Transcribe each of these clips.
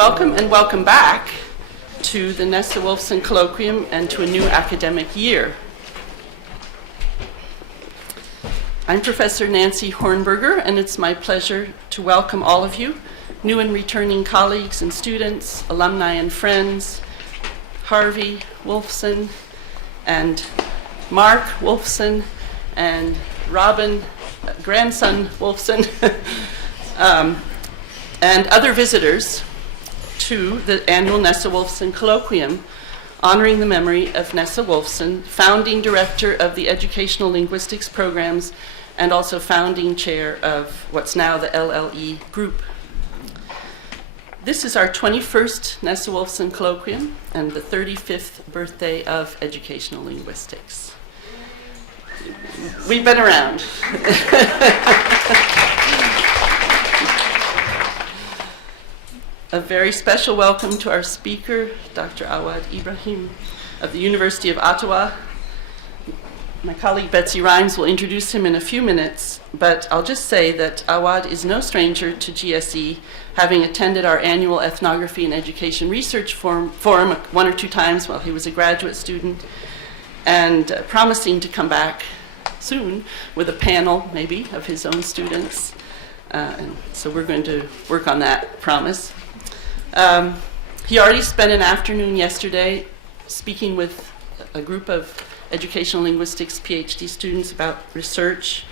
Welcome and welcome back to the Nessa Wolfson Colloquium and to a new academic year. I'm Professor Nancy Hornberger, and it's my pleasure to welcome all of you, new and returning colleagues and students, alumni and friends, Harvey Wolfson and Mark Wolfson and Robin, grandson Wolfson, and other visitors to the annual Nessa Wolfson Colloquium, honoring the memory of Nessa Wolfson, founding director of the Educational Linguistics Programs and also founding chair of what's now the LLE group. This is our 21st Nessa Wolfson Colloquium and the 35th birthday of educational linguistics. We've been around. A very special welcome to our speaker, Dr. Awad Ibrahim of the University of Ottawa. My colleague Betsy Rhymes will introduce him in a few minutes, but I'll just say that Awad is no stranger to GSE, having attended our annual Ethnography and Education Research Forum one or two times while he was a graduate student, and promising to come back soon with a panel, maybe, of his own students. And so we're going to work on that promise. He already spent an afternoon yesterday speaking with a group of educational linguistics PhD students about research,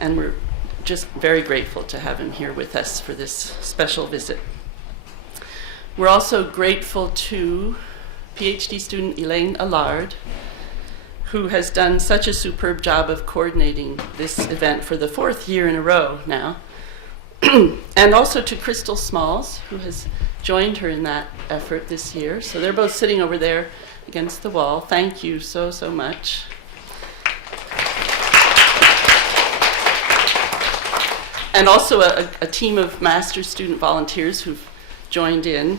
and we're just very grateful to have him here with us for this special visit. We're also grateful to PhD student Elaine Allard, who has done such a superb job of coordinating this event for the 4th year in a row now, and also to Crystal Smalls, who has joined her in that effort this year. So they're both sitting over there against the wall. Thank you so much. And also a team of master's student volunteers who've joined in.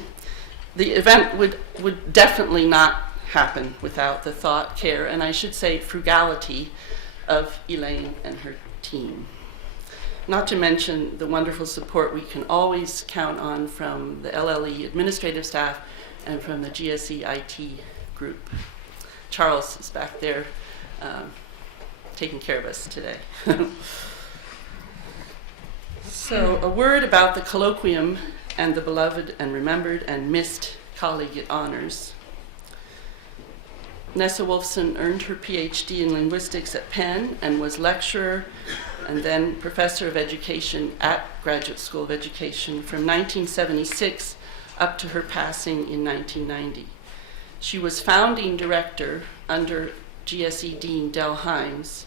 The event would definitely not happen without the thought, care, and I should say frugality of Elaine and her team. Not to mention the wonderful support we can always count on from the LLE administrative staff and from the GSE IT group. Charles is back there taking care of us today. So a word about the colloquium and the beloved and remembered and missed colleague it honors. Nessa Wolfson earned her PhD in linguistics at Penn and was lecturer and then professor of education at Graduate School of Education from 1976 up to her passing in 1990. She was founding director under GSE Dean Del Himes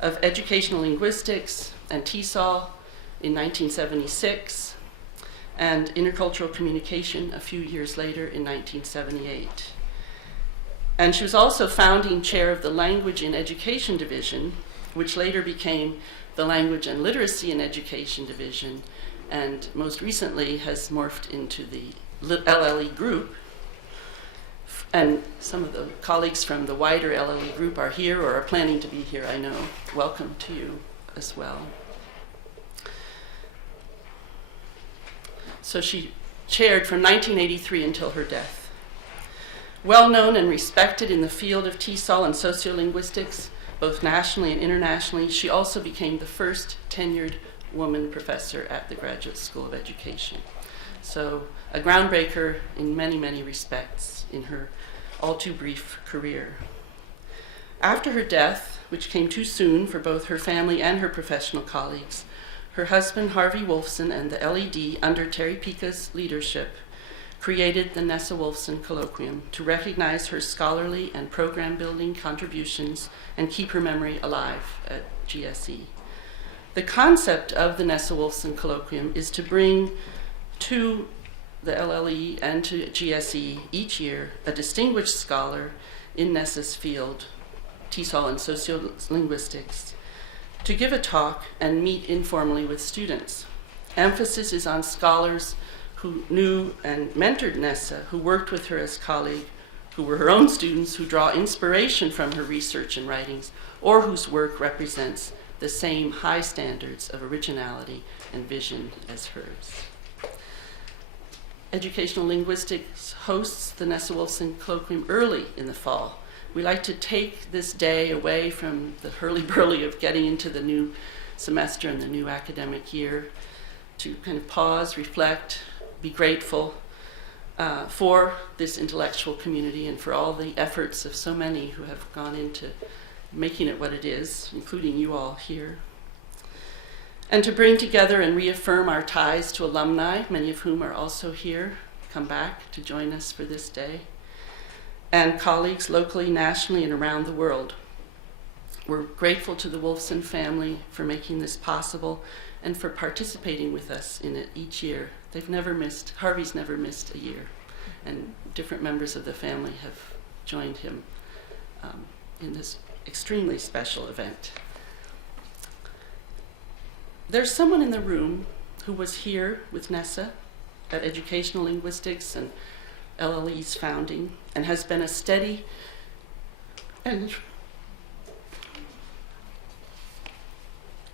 of Educational Linguistics and TESOL in 1976 and Intercultural Communication a few years later in 1978. And she was also founding chair of the Language in Education Division, which later became the Language and Literacy in Education Division, and most recently has morphed into the LLE group. And some of the colleagues from the wider LLE group are here or are planning to be here, I know. Welcome to you as well. So she chaired from 1983 until her death. Well known and respected in the field of TESOL and sociolinguistics, both nationally and internationally, she also became the first tenured woman professor at the Graduate School of Education. So a groundbreaker in many respects in her all too brief career. After her death, which came too soon for both her family and her professional colleagues, her husband Harvey Wolfson and the LED, under Terry Pica's leadership, created the Nessa Wolfson Colloquium to recognize her scholarly and program-building contributions and keep her memory alive at GSE. The concept of the Nessa Wolfson Colloquium is to bring to the LLE and to GSE each year a distinguished scholar in Nessa's field, TESOL and sociolinguistics, to give a talk and meet informally with students. Emphasis is on scholars who knew and mentored Nessa, who worked with her as colleague, who were her own students, who draw inspiration from her research and writings, or whose work represents the same high standards of originality and vision as hers. Educational Linguistics hosts the Nessa Wolfson Colloquium early in the fall. We like to take this day away from the hurly-burly of getting into the new semester and the new academic year to kind of pause, reflect, be grateful for this intellectual community and for all the efforts of so many who have gone into making it what it is, including you all here. And to bring together and reaffirm our ties to alumni, many of whom are also here, come back to join us for this day, and colleagues locally, nationally, and around the world. We're grateful to the Wolfson family for making this possible and for participating with us in it each year. Harvey's never missed a year, and different members of the family have joined him in this extremely special event. There's someone in the room who was here with Nessa at Educational Linguistics and LLE's founding and has been a steady and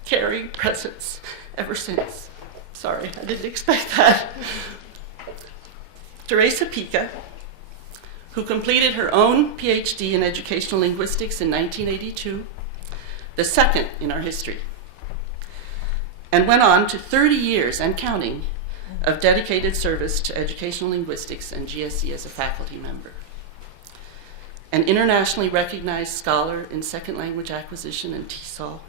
caring presence ever since. Sorry, I didn't expect that. Teresa Pica, who completed her own PhD in Educational Linguistics in 1982, the second in our history, and went on to 30 years and counting of dedicated service to Educational Linguistics and GSE as a faculty member. An internationally recognized scholar in second language acquisition and TESOL,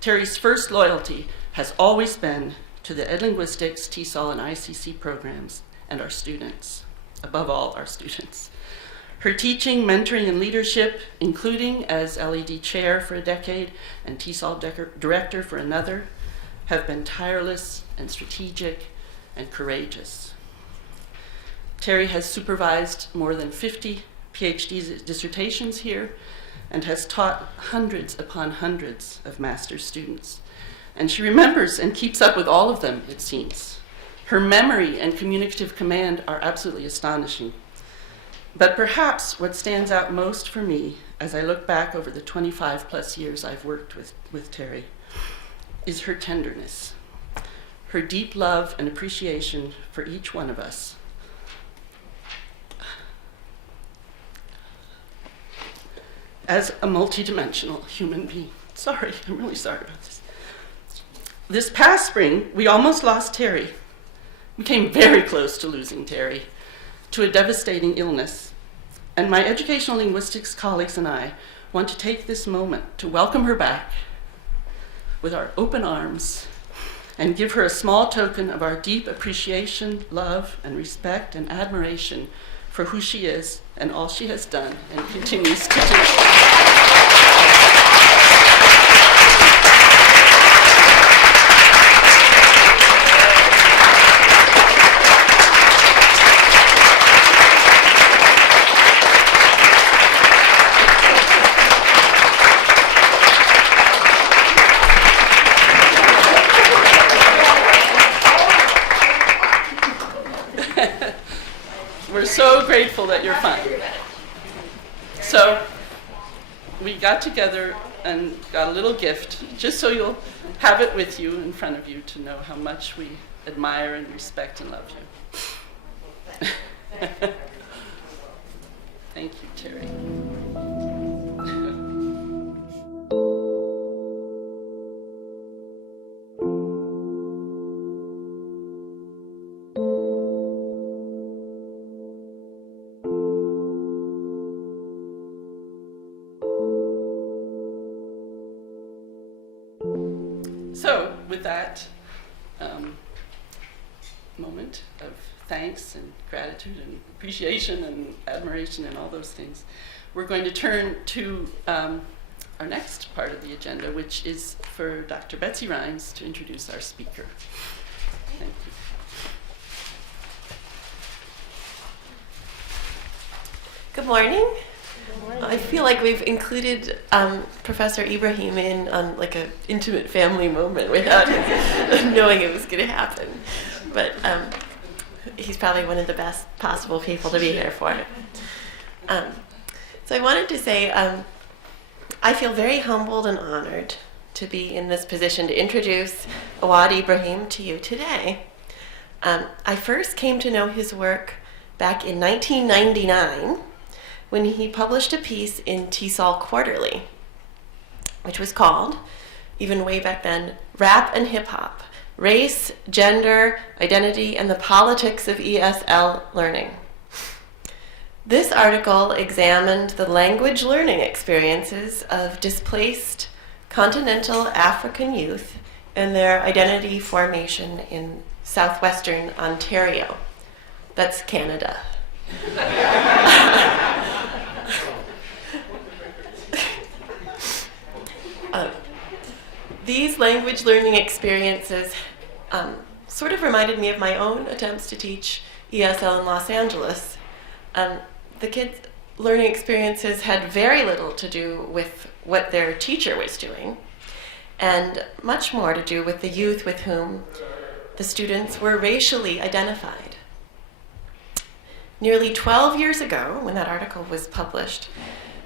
Terry's first loyalty has always been to the EdLinguistics, TESOL, and ICC programs and our students, above all our students. Her teaching, mentoring, and leadership, including as LED chair for a decade and TESOL director for another, have been tireless and strategic and courageous. Terry has supervised more than 50 PhD dissertations here and has taught hundreds upon hundreds of master's students. And she remembers and keeps up with all of them, it seems. Her memory and communicative command are absolutely astonishing. But perhaps what stands out most for me as I look back over the 25 plus years I've worked with Terry is her tenderness, her deep love and appreciation for each one of us. As a multidimensional human being. Sorry, I'm really sorry about this. This past spring, we almost lost Terry. We came very close to losing Terry to a devastating illness. And my educational linguistics colleagues and I want to take this moment to welcome her back with our open arms and give her a small token of our deep appreciation, love, and respect and admiration for who she is and all she has done and continues to do. We're so grateful that you're fine. So we got together and got a little gift, just so you'll have it with you in front of you to know how much we admire and respect and love you. Thank you, Terry. So, with that moment of thanks and gratitude and appreciation and admiration and all those things, we're going to turn to our next part of the agenda, which is for Dr. Betsy Rhymes to introduce our speaker. Thank you. Good morning. I feel like we've included Professor Ibrahim in on like an intimate family moment without knowing it was going to happen. But he's probably one of the best possible people to be here for it. So I wanted to say I feel very humbled and honored to be in this position to introduce Awad Ibrahim to you today. I first came to know his work back in 1999 when he published a piece in TESOL Quarterly, which was called, even way back then, Rap and Hip Hop, Race, Gender, Identity, and the Politics of ESL Learning. This article examined the language learning experiences of displaced continental African youth and their identity formation in Southwestern Ontario. That's Canada. These language learning experiences sort of reminded me of my own attempts to teach ESL in Los Angeles. The kids' learning experiences had very little to do with what their teacher was doing, and much more to do with the youth with whom the students were racially identified. Nearly 12 years ago, when that article was published,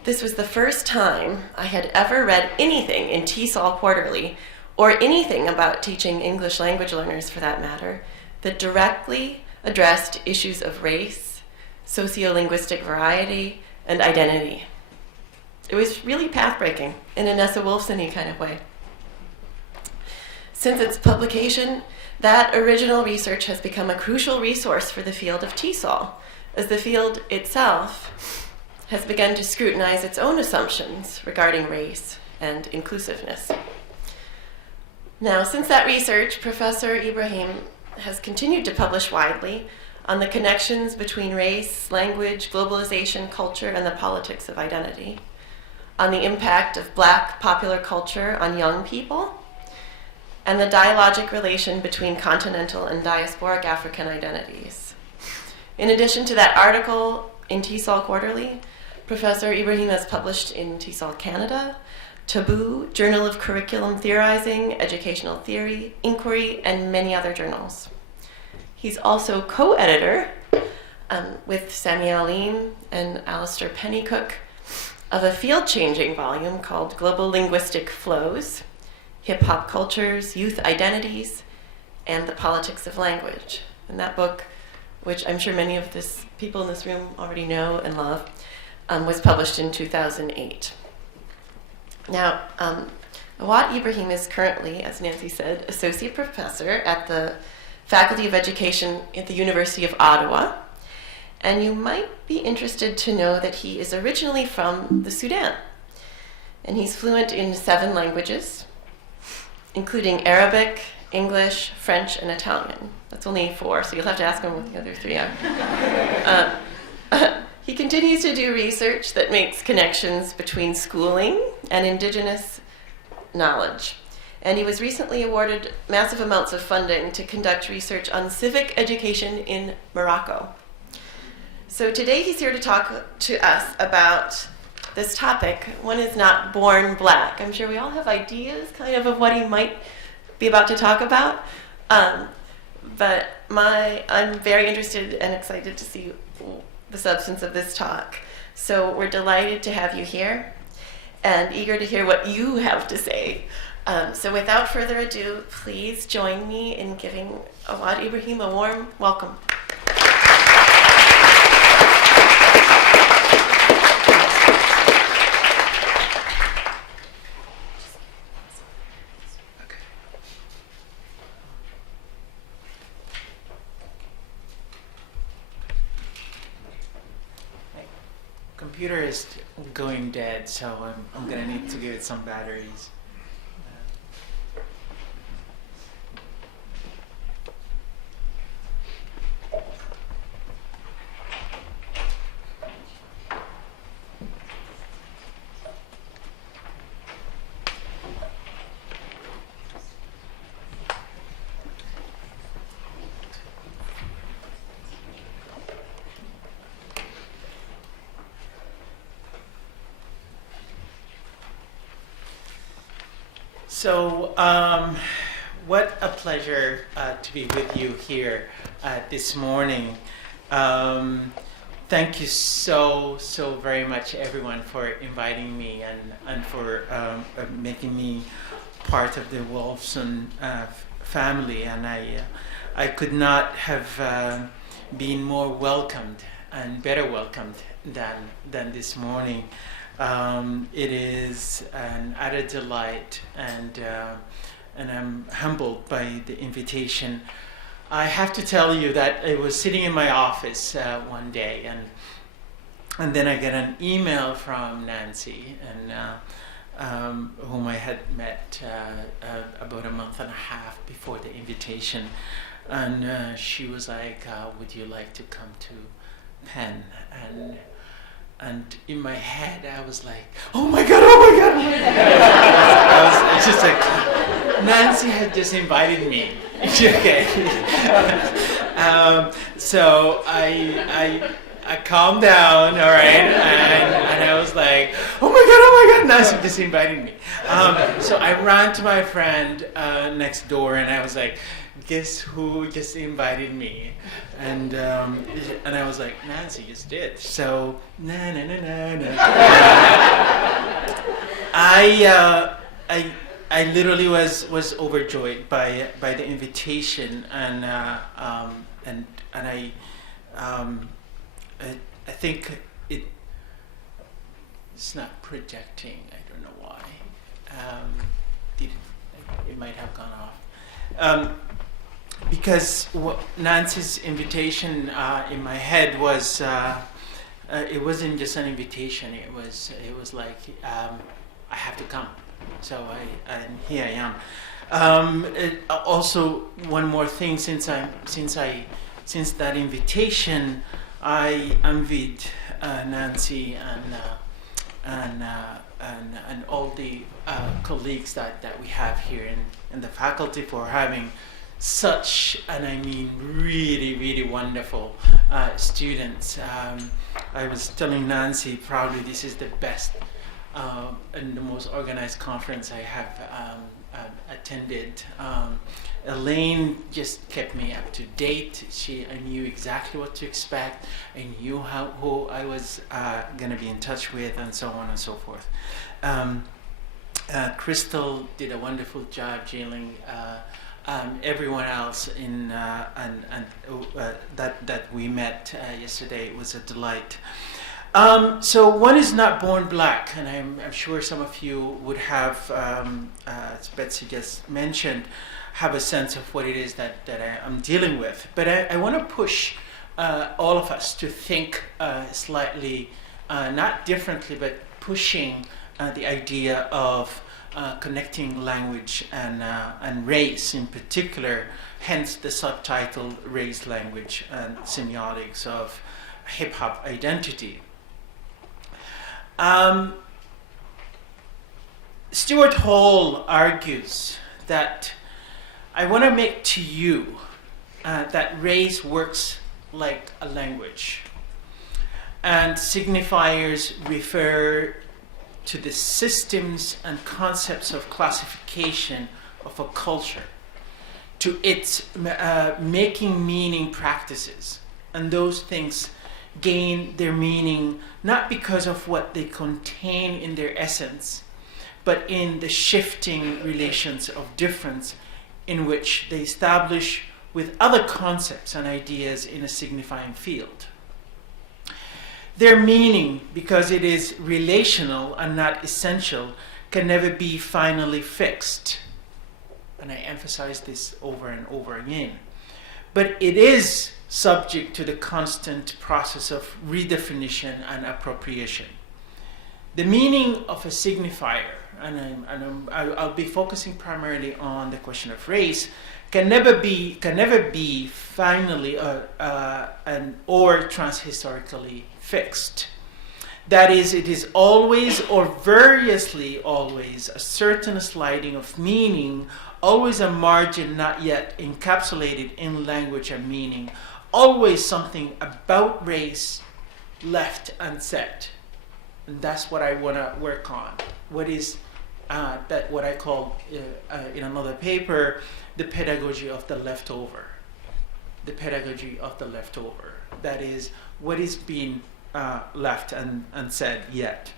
this was the first time I had ever read anything in TESOL Quarterly, or anything about teaching English language learners for that matter, that directly addressed issues of race, sociolinguistic variety, and identity. It was really path-breaking in a Nessa Wolfson-y kind of way. Since its publication, that original research has become a crucial resource for the field of TESOL, as the field itself has begun to scrutinize its own assumptions regarding race and inclusiveness. Now, since that research, Professor Ibrahim has continued to publish widely on the connections between race, language, globalization, culture, and the politics of identity, on the impact of Black popular culture on young people, and the dialogic relation between continental and diasporic African identities. In addition to that article in TESOL Quarterly, Professor Ibrahim has published in TESOL Canada, Taboo, Journal of Curriculum Theorizing, Educational Theory, Inquiry, and many other journals. He's also co-editor with Samuel Lean and Alistair Pennycook of a field-changing volume called Global Linguistic Flows, Hip-Hop Cultures, Youth Identities, and the Politics of Language. And that book, which I'm sure many of people in this room already know and love, was published in 2008. Now, Awad Ibrahim is currently, as Nancy said, Associate Professor at the Faculty of Education at the University of Ottawa. And you might be interested to know that he is originally from the Sudan. And he's fluent in 7 languages, including Arabic, English, French, and Italian. That's only 4, so you'll have to ask him what the other 3 are. He continues to do research that makes connections between schooling and Indigenous knowledge. And he was recently awarded massive amounts of funding to conduct research on civic education in Morocco. So today he's here to talk to us about this topic. One is not born Black. I'm sure we all have ideas kind of what he might be about to talk about. But I'm very interested and excited to see the substance of this talk. So we're delighted to have you here and eager to hear what you have to say. So without further ado, please join me in giving Awad Ibrahim a warm welcome. Computer is going dead, so I'm gonna need to give it some batteries. So, what a pleasure to be with you here this morning. Thank you so very much, everyone, for inviting me and for making me part of the Wolfson family. And I could not have been more welcomed and better welcomed than this morning. It is an utter delight, and I'm humbled by the invitation. I have to tell you that I was sitting in my office one day, and then I get an email from Nancy, and whom I had met about a month and a half before the invitation, and she was like, "Would you like to come to Penn?" And in my head, I was like, "Oh my God, oh my God, oh my God." I was just like, Nancy had just invited me. Okay. So I calmed down, all right, and I was like, oh my God, Nancy just invited me. So I ran to my friend next door, and I was like, guess who just invited me? And I was like, Nancy just did. So na. I literally was overjoyed by the invitation, and I think it's not projecting. I don't know why. It might have gone off. Because Nancy's invitation in my head was, it wasn't just an invitation. It was like, I have to come. So and here I am. Also, one more thing, since that invitation, I envied Nancy and all the colleagues that we have here in the faculty for having such, and I mean really, really wonderful students. I was telling Nancy proudly, this is the best and the most organized conference I have attended. Elaine just kept me up to date. I knew exactly what to expect. I knew who I was going to be in touch with, and so on and so forth. Crystal did a wonderful job jailing everyone else in that we met yesterday. It was a delight. So one is not born black, and I'm sure some of you would have, as Betsy just mentioned, have a sense of what it is that I'm dealing with. But I want to push all of us to think slightly, not differently, but pushing the idea of connecting language and race in particular, hence the subtitle Race, Language, and Semiotics of Hip-Hop Identity. Stuart Hall argues that I want to make to you that race works like a language, and signifiers refer to the systems and concepts of classification of a culture, to its making meaning practices, and those things gain their meaning not because of what they contain in their essence, but in the shifting relations of difference in which they establish with other concepts and ideas in a signifying field. Their meaning, because it is relational and not essential, can never be finally fixed. And I emphasize this over and over again. But it is subject to the constant process of redefinition and appropriation. The meaning of a signifier, and I'll be focusing primarily on the question of race, can never be finally or transhistorically fixed. That is, it is always or variously always a certain sliding of meaning, always a margin not yet encapsulated in language and meaning, always something about race left unsaid. And that's what I want to work on. What is that? What I call in another paper, the pedagogy of the leftover. The pedagogy of the leftover. That is, what is being left unsaid yet.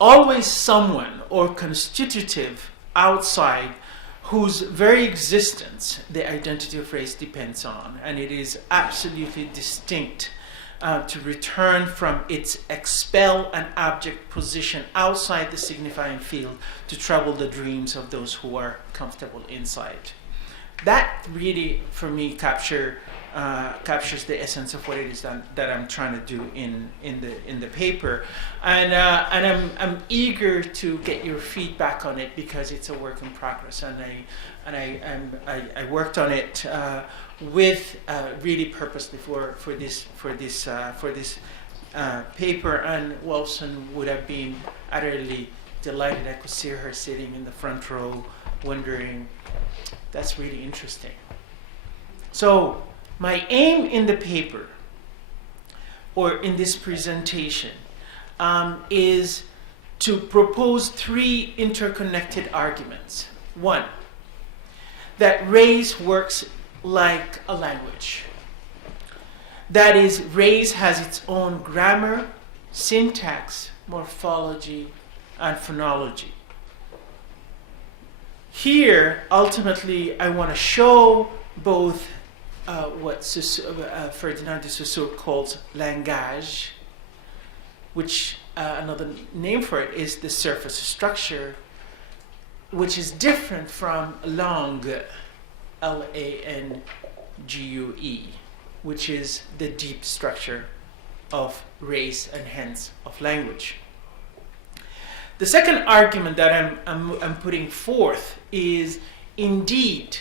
Always someone or constitutive outside whose very existence the identity of race depends on, and it is absolutely distinct to return from its expel an object position outside the signifying field to trouble the dreams of those who are comfortable inside. That really, for me, captures the essence of what it is that I'm trying to do in the paper, and I'm eager to get your feedback on it because it's a work in progress, and I worked on it with really purposely for this paper, and Wolfson would have been utterly delighted. I could see her sitting in the front row, wondering. That's really interesting. So my aim in the paper, or in this presentation, is to propose 3 interconnected arguments. 1, that race works like a language. That is, race has its own grammar, syntax, morphology, and phonology. Here, ultimately, I want to show both what Ferdinand de Saussure calls langage, which another name for it is the surface structure, which is different from langue, Langue, which is the deep structure of race and hence of language. The second argument that I'm putting forth is, indeed,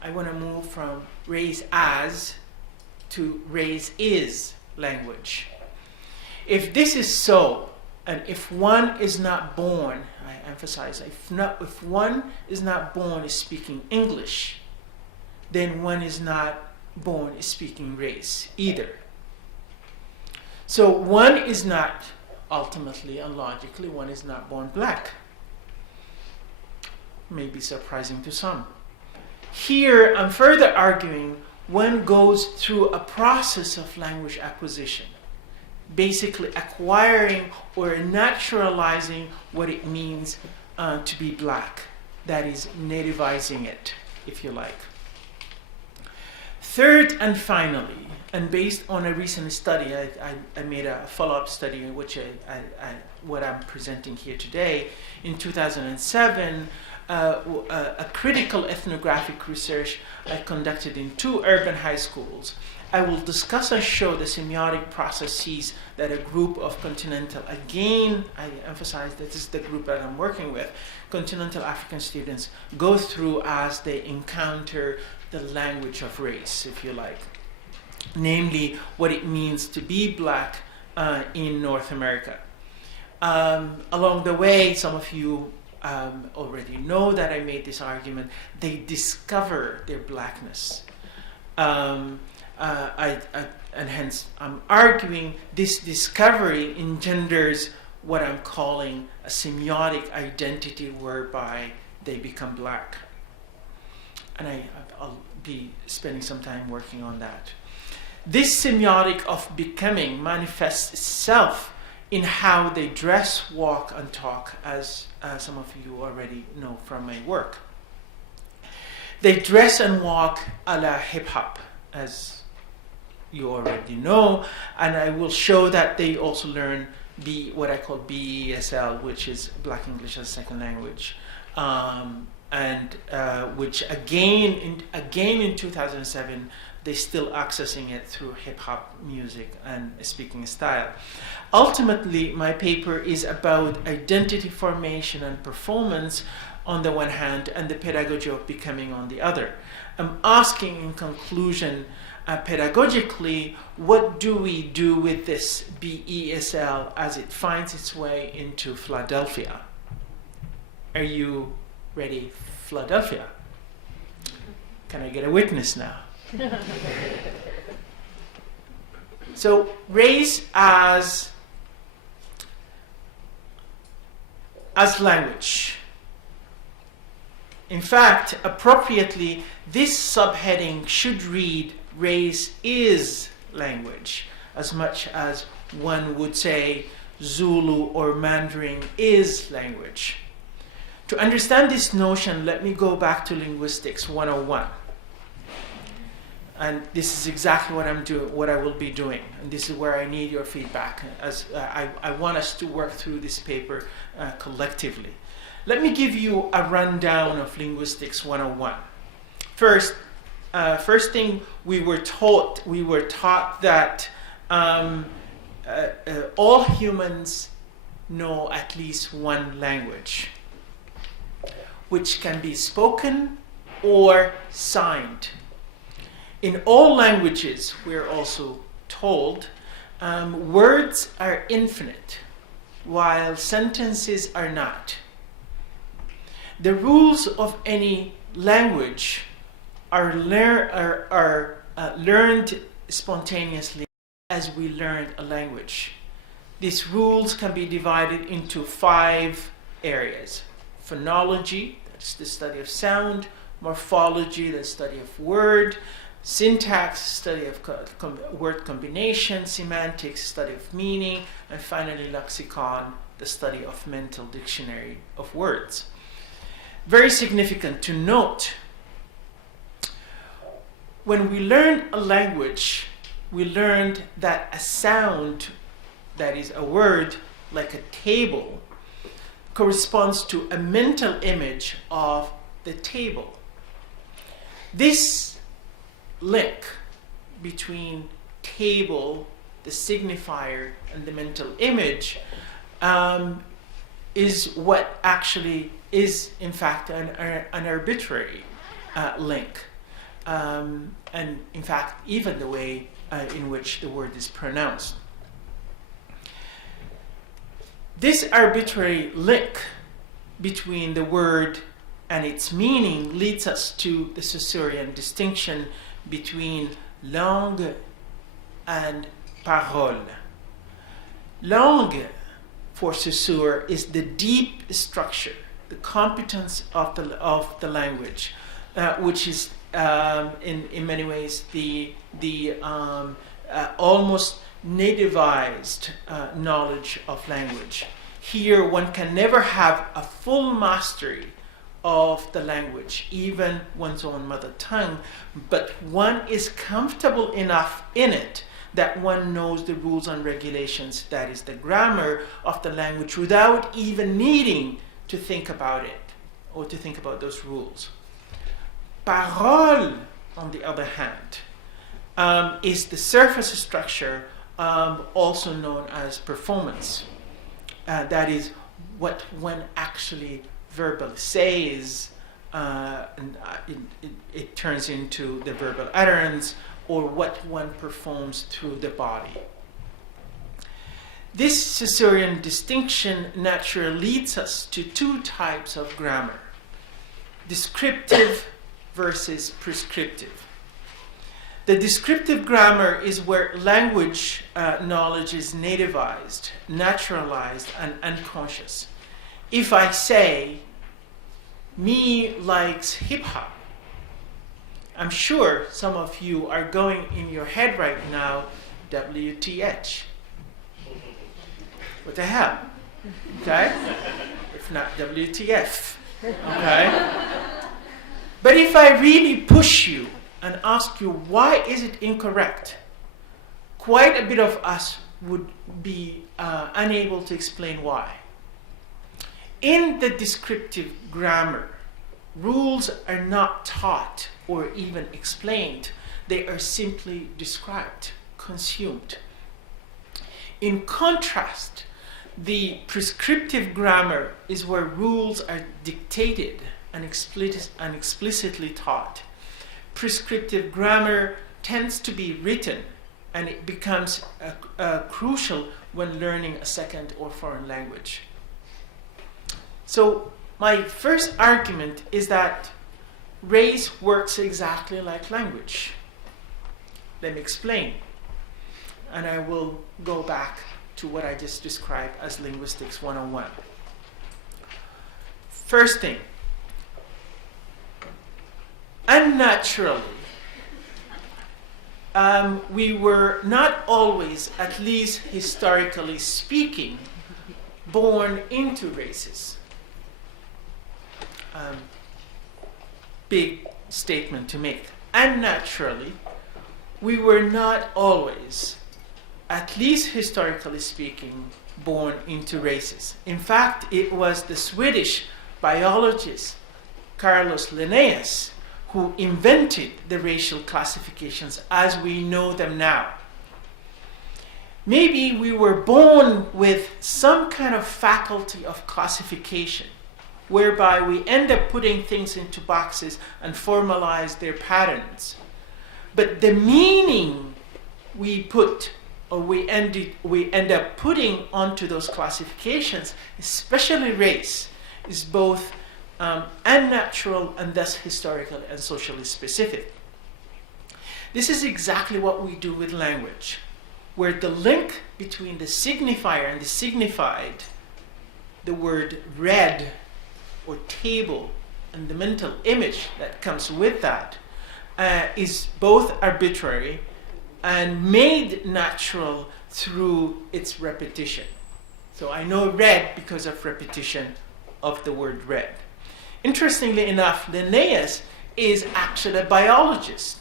I want to move from race as to race is language. If this is so, and if one is not born, I emphasize, if one is not born speaking English, then one is not born speaking race either. So one is not, ultimately and logically, one is not born black. May be surprising to some. Here, I'm further arguing one goes through a process of language acquisition, basically acquiring or naturalizing what it means to be black. That is, nativizing it, if you like. Third and finally, and based on a recent study, I made a follow-up study in which what I'm presenting here today. In 2007, a critical ethnographic research I conducted in 2 urban high schools. I will discuss and show the semiotic processes that a group of continental, again, I emphasize that this is the group that I'm working with, continental African students go through as they encounter the language of race, if you like. Namely, what it means to be black in North America. Along the way, some of you already know that I made this argument, they discover their blackness. And hence, I'm arguing this discovery engenders what I'm calling a semiotic identity whereby they become black. And I'll be spending some time working on that. This semiotic of becoming manifests itself in how they dress, walk, and talk, as some of you already know from my work. They dress and walk a la hip-hop, as you already know, and I will show that they also learn what I call BESL, which is Black English as a Second Language, and which again in 2007, they're still accessing it through hip-hop music and speaking style. Ultimately, my paper is about identity formation and performance on the one hand, and the pedagogy of becoming on the other. I'm asking in conclusion, pedagogically, what do we do with this BESL as it finds its way into Philadelphia? Are you ready, Philadelphia? Can I get a witness now? So, race as language. In fact, appropriately, this subheading should read race is language, as much as one would say Zulu or Mandarin is language. To understand this notion, let me go back to Linguistics 101. And this is exactly what what I will be doing. And this is where I need your feedback, as I want us to work through this paper collectively. Let me give you a rundown of Linguistics 101. First thing we were taught that all humans know at least one language, which can be spoken or signed. In all languages, we're also told, words are infinite, while sentences are not. The rules of any language are learned spontaneously as we learn a language. These rules can be divided into 5 areas. Phonology, that's the study of sound. Morphology, the study of word. Syntax, study of word combination. Semantics, study of meaning. And finally, lexicon, the study of mental dictionary of words. Very significant to note, when we learn a language, we learned that a sound, that is a word, like a table, corresponds to a mental image of the table. This link between table, the signifier, and the mental image is what actually is, in fact, an arbitrary link. And in fact, even the way in which the word is pronounced. This arbitrary link between the word and its meaning leads us to the Saussurean distinction between langue and parole. Langue, for Saussure, is the deep structure, the competence of the language, which is in many ways the almost nativized knowledge of language. Here, one can never have a full mastery of the language, even one's own mother tongue, but one is comfortable enough in it that one knows the rules and regulations, that is the grammar of the language, without even needing to think about it or to think about those rules. Parole, on the other hand, is the surface structure, also known as performance. That is what one actually verbally says, and it turns into the verbal utterance, or what one performs through the body. This Saussurean distinction naturally leads us to 2 types of grammar: descriptive versus prescriptive. The descriptive grammar is where language knowledge is nativized, naturalized, and unconscious. If I say, me likes hip-hop, I'm sure some of you are going in your head right now, WTH. What the hell? Okay? If not WTF. Okay? But if I really push you and ask you, why is it incorrect? Quite a bit of us would be unable to explain why. In the descriptive grammar, rules are not taught or even explained. They are simply described, consumed. In contrast, the prescriptive grammar is where rules are dictated and explicitly taught. Prescriptive grammar tends to be written, and it becomes crucial when learning a second or foreign language. So my first argument is that race works exactly like language. Let me explain. And I will go back to what I just described as Linguistics 101. First thing, unnaturally, we were not always, at least historically speaking, born into races. big statement to make. And naturally, we were not always, at least historically speaking, born into races. In fact, it was the Swedish biologist Carlos Linnaeus who invented the racial classifications as we know them now. Maybe we were born with some kind of faculty of classification, whereby we end up putting things into boxes and formalize their patterns. But the meaning we put, or we end up putting onto those classifications, especially race, is both unnatural and thus historical and socially specific. This is exactly what we do with language, where the link between the signifier and the signified, the word read or table, and the mental image that comes with that, is both arbitrary and made natural through its repetition. So I know read because of repetition of the word read. Interestingly enough, Linnaeus is actually a biologist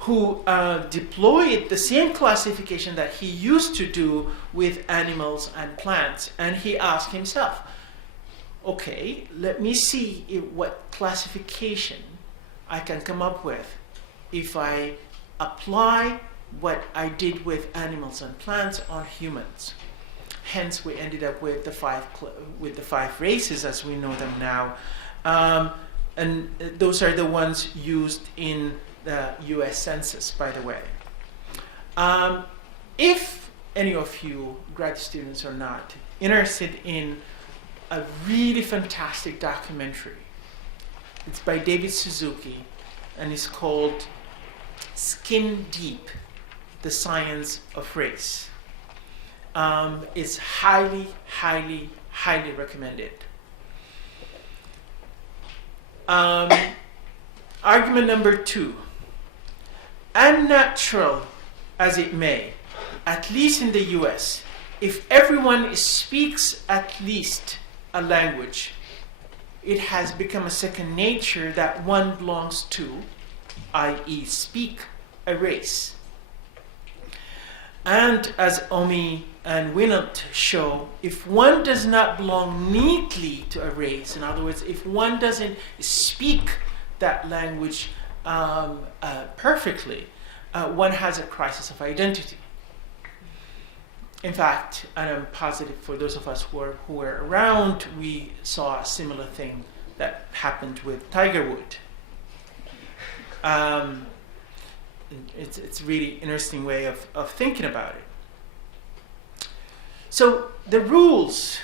who deployed the same classification that he used to do with animals and plants. And he asked himself, okay, let me see what classification I can come up with if I apply what I did with animals and plants on humans. Hence, we ended up with the five races as we know them now. And those are the ones used in the US Census, by the way. If any of you, grad students or not, interested in a really fantastic documentary, it's by David Suzuki, and it's called Skin Deep, The Science of Race. It's highly, highly, highly recommended. Argument number 2. Unnatural as it may, at least in the US, if everyone speaks at least a language, it has become a second nature that one belongs to, i.e. speak a race. And as Omi and Winant show, if one does not belong neatly to a race, in other words, if one doesn't speak that language perfectly, one has a crisis of identity. In fact, and I'm positive for those of us who were around, we saw a similar thing that happened with Tiger Wood. It's a really interesting way of thinking about it. So the rules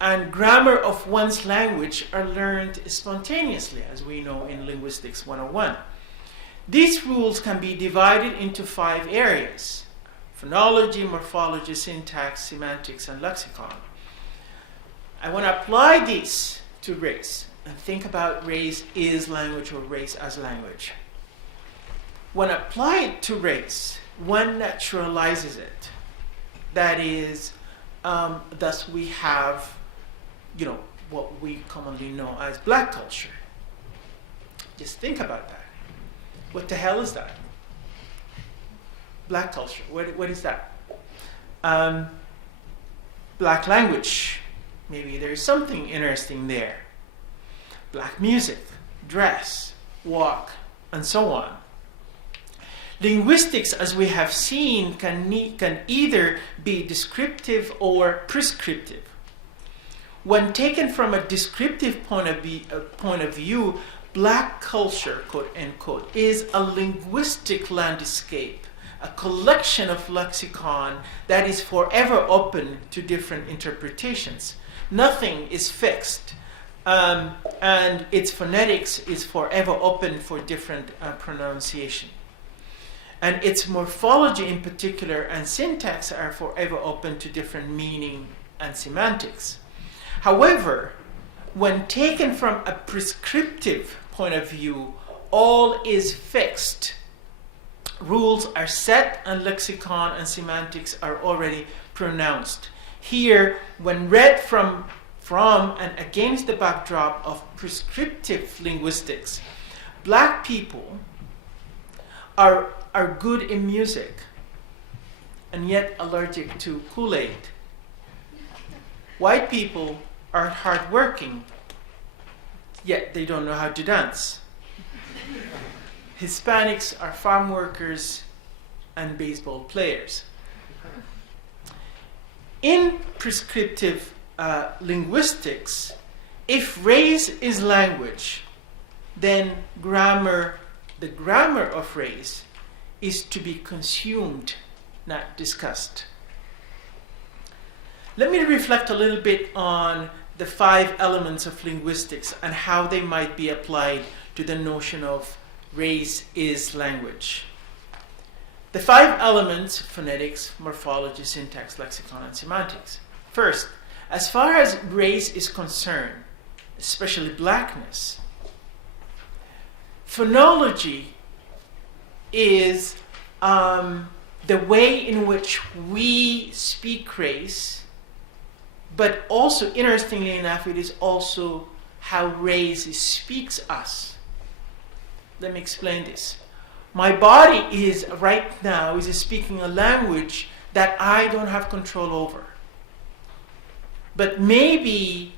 and grammar of one's language are learned spontaneously, as we know in Linguistics 101. These rules can be divided into 5 areas: phonology, morphology, syntax, semantics, and lexicon. I want to apply these to race and think about race is language or race as language. When applied to race, one naturalizes it. That is, thus we have, what we commonly know as black culture. Just think about that. What the hell is that? Black culture. What is that? Black language. Maybe there's something interesting there. Black music, dress, walk, and so on. Linguistics, as we have seen, can either be descriptive or prescriptive. When taken from a descriptive point of view, black culture, quote unquote, is a linguistic landscape, a collection of lexicon that is forever open to different interpretations. Nothing is fixed, and its phonetics is forever open for different pronunciation. And its morphology in particular and syntax are forever open to different meaning and semantics. However, when taken from a prescriptive point of view, all is fixed. Rules are set and lexicon and semantics are already pronounced. Here, when read from from and against the backdrop of prescriptive linguistics, black people are good in music and yet allergic to Kool-Aid. White people are hardworking, yet they don't know how to dance. Hispanics are farm workers and baseball players. In prescriptive linguistics, if race is language, then the grammar of race is to be consumed, not discussed. Let me reflect a little bit on the 5 elements of linguistics and how they might be applied to the notion of race is language. The 5 elements: phonetics, morphology, syntax, lexicon, and semantics. First, as far as race is concerned, especially blackness, phonology is the way in which we speak race, but also, interestingly enough, it is also how race speaks us. Let me explain this. My body is right now speaking a language that I don't have control over. But maybe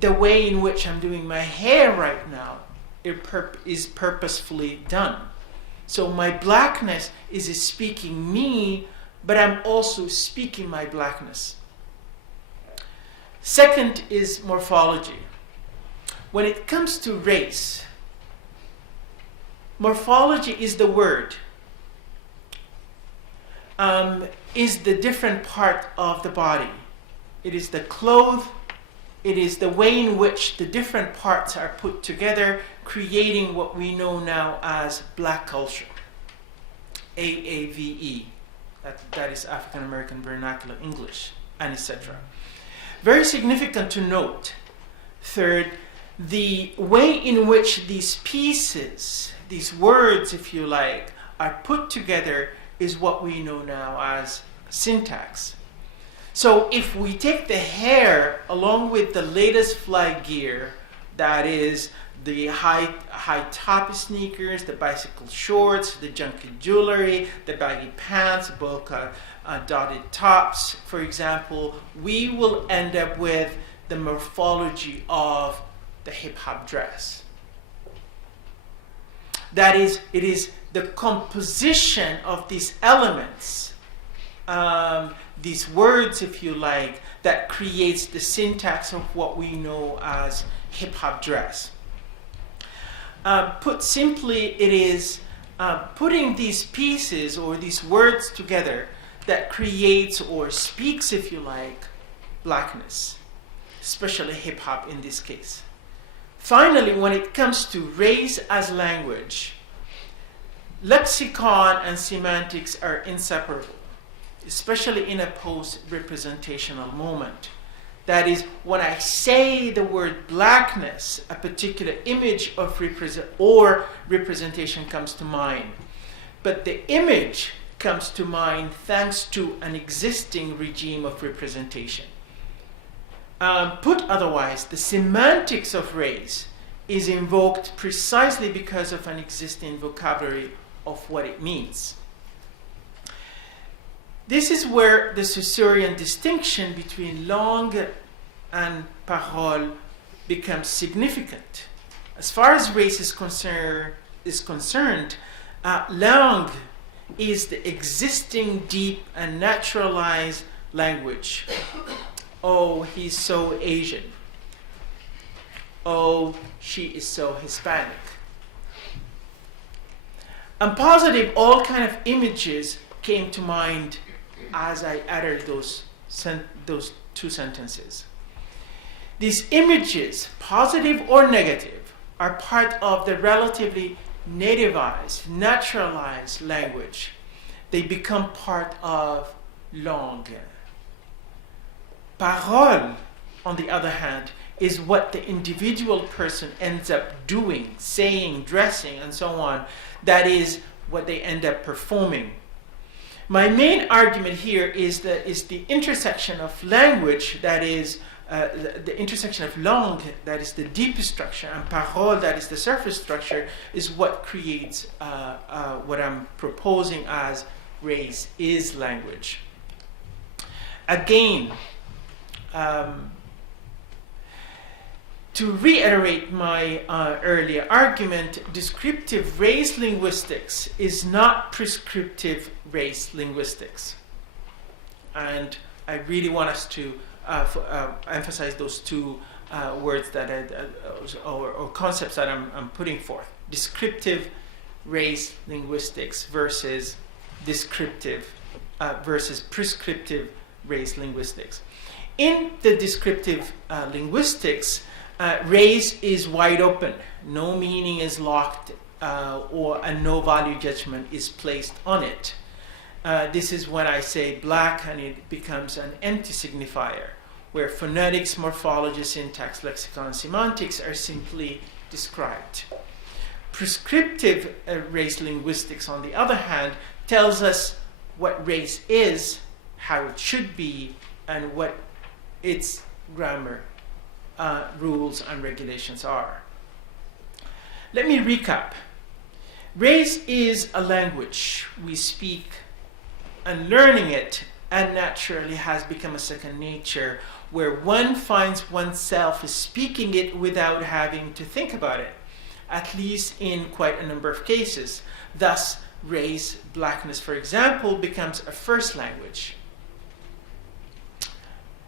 the way in which I'm doing my hair right now is purposefully done. So my blackness is speaking me, but I'm also speaking my blackness. Second is morphology. When it comes to race, morphology is the word, is the different part of the body. It is the cloth, it is the way in which the different parts are put together, creating what we know now as black culture. AAVE, that is African American Vernacular English, and etc. Very significant to note. Third, the way in which these pieces, these words, if you like, are put together is what we know now as syntax. So if we take the hair along with the latest fly gear, that is the high top sneakers, the bicycle shorts, the junky jewelry, the baggy pants, polka dotted tops, for example, we will end up with the morphology of the hip-hop dress. That is, it is the composition of these elements, these words, if you like, that creates the syntax of what we know as hip-hop dress. Put simply, it is putting these pieces or these words together that creates or speaks, if you like, blackness, especially hip-hop in this case. Finally, when it comes to race as language, lexicon and semantics are inseparable, especially in a post-representational moment. That is, when I say the word blackness, a particular image of representation comes to mind. But the image comes to mind thanks to an existing regime of representation. Put otherwise, the semantics of race is invoked precisely because of an existing vocabulary of what it means. This is where the Saussurean distinction between langue and parole becomes significant. As far as race is concerned, langue is the existing, deep, and naturalized language. Oh, he's so Asian. Oh, she is so Hispanic. And positive, all kind of images came to mind as I uttered those 2 sentences. These images, positive or negative, are part of the relatively nativized, naturalized language. They become part of langue. Parole, on the other hand, is what the individual person ends up doing, saying, dressing, and so on. That is what they end up performing. My main argument here is the intersection of language, that is the intersection of langue, that is the deepest structure, and parole, that is the surface structure, is what creates what I'm proposing as race is language. Again, to reiterate my earlier argument, descriptive race linguistics is not prescriptive race linguistics. And I really want us to emphasize those two words that or concepts that I'm putting forth. Descriptive race linguistics versus descriptive versus prescriptive race linguistics. In the descriptive linguistics, race is wide open. No meaning is locked or a no value judgment is placed on it. This is when I say black and it becomes an empty signifier, where phonetics, morphology, syntax, lexicon, and semantics are simply described. Prescriptive race linguistics, on the other hand, tells us what race is, how it should be, and what its grammar rules and regulations are. Let me recap. Race is a language we speak, and learning it unnaturally has become a second nature, where one finds oneself speaking it without having to think about it, at least in quite a number of cases. Thus, race, blackness, for example, becomes a first language.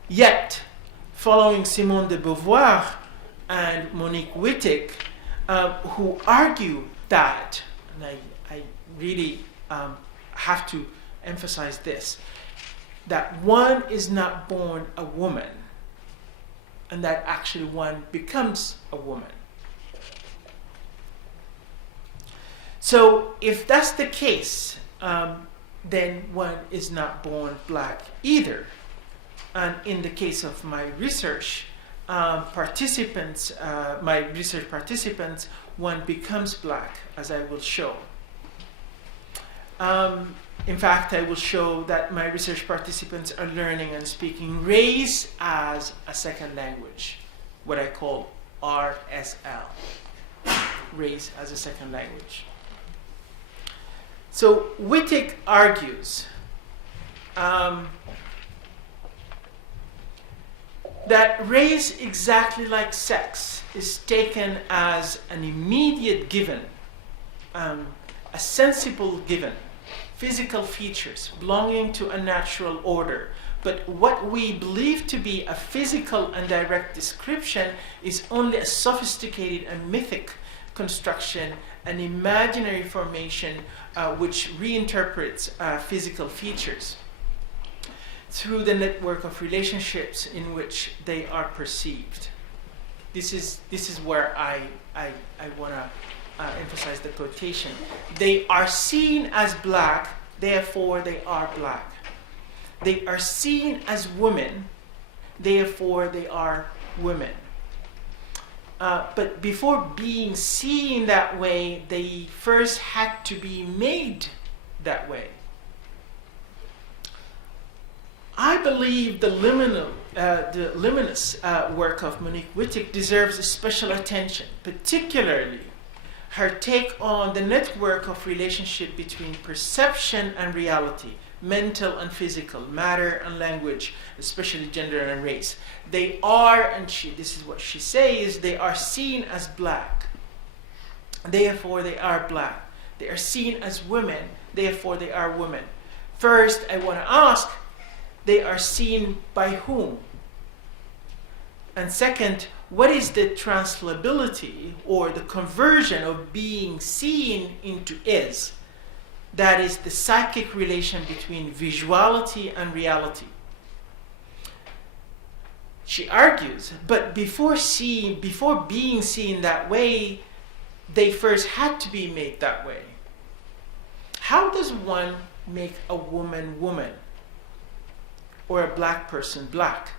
Yet, following Simone de Beauvoir and Monique Wittig, who argue that, and I really have to emphasize this, that one is not born a woman, and that actually one becomes a woman. So if that's the case, then one is not born black either. And in the case of my research participants, one becomes black, as I will show. In fact, I will show that my research participants are learning and speaking race as a second language, what I call RSL, race as a second language. So Wittig argues that race, exactly like sex, is taken as an immediate given, a sensible given, physical features belonging to a natural order. But what we believe to be a physical and direct description is only a sophisticated and mythic construction, an imaginary formation which reinterprets physical features through the network of relationships in which they are perceived. This is where I want to emphasize the quotation. They are seen as black, therefore they are black. They are seen as women, therefore they are women. But before being seen that way, they first had to be made that way. I believe the luminous work of Monique Wittig deserves special attention, particularly her take on the network of relationship between perception and reality, mental and physical, matter and language, especially gender and race. They are, and this is what she says, they are seen as black, therefore they are black. They are seen as women, therefore they are women. First, I want to ask, they are seen by whom? And second, what is the translatability or the conversion of being seen into is? That is the psychic relation between visuality and reality. She argues, but before being seen that way, they first had to be made that way. How does one make a woman woman? Or a black person black?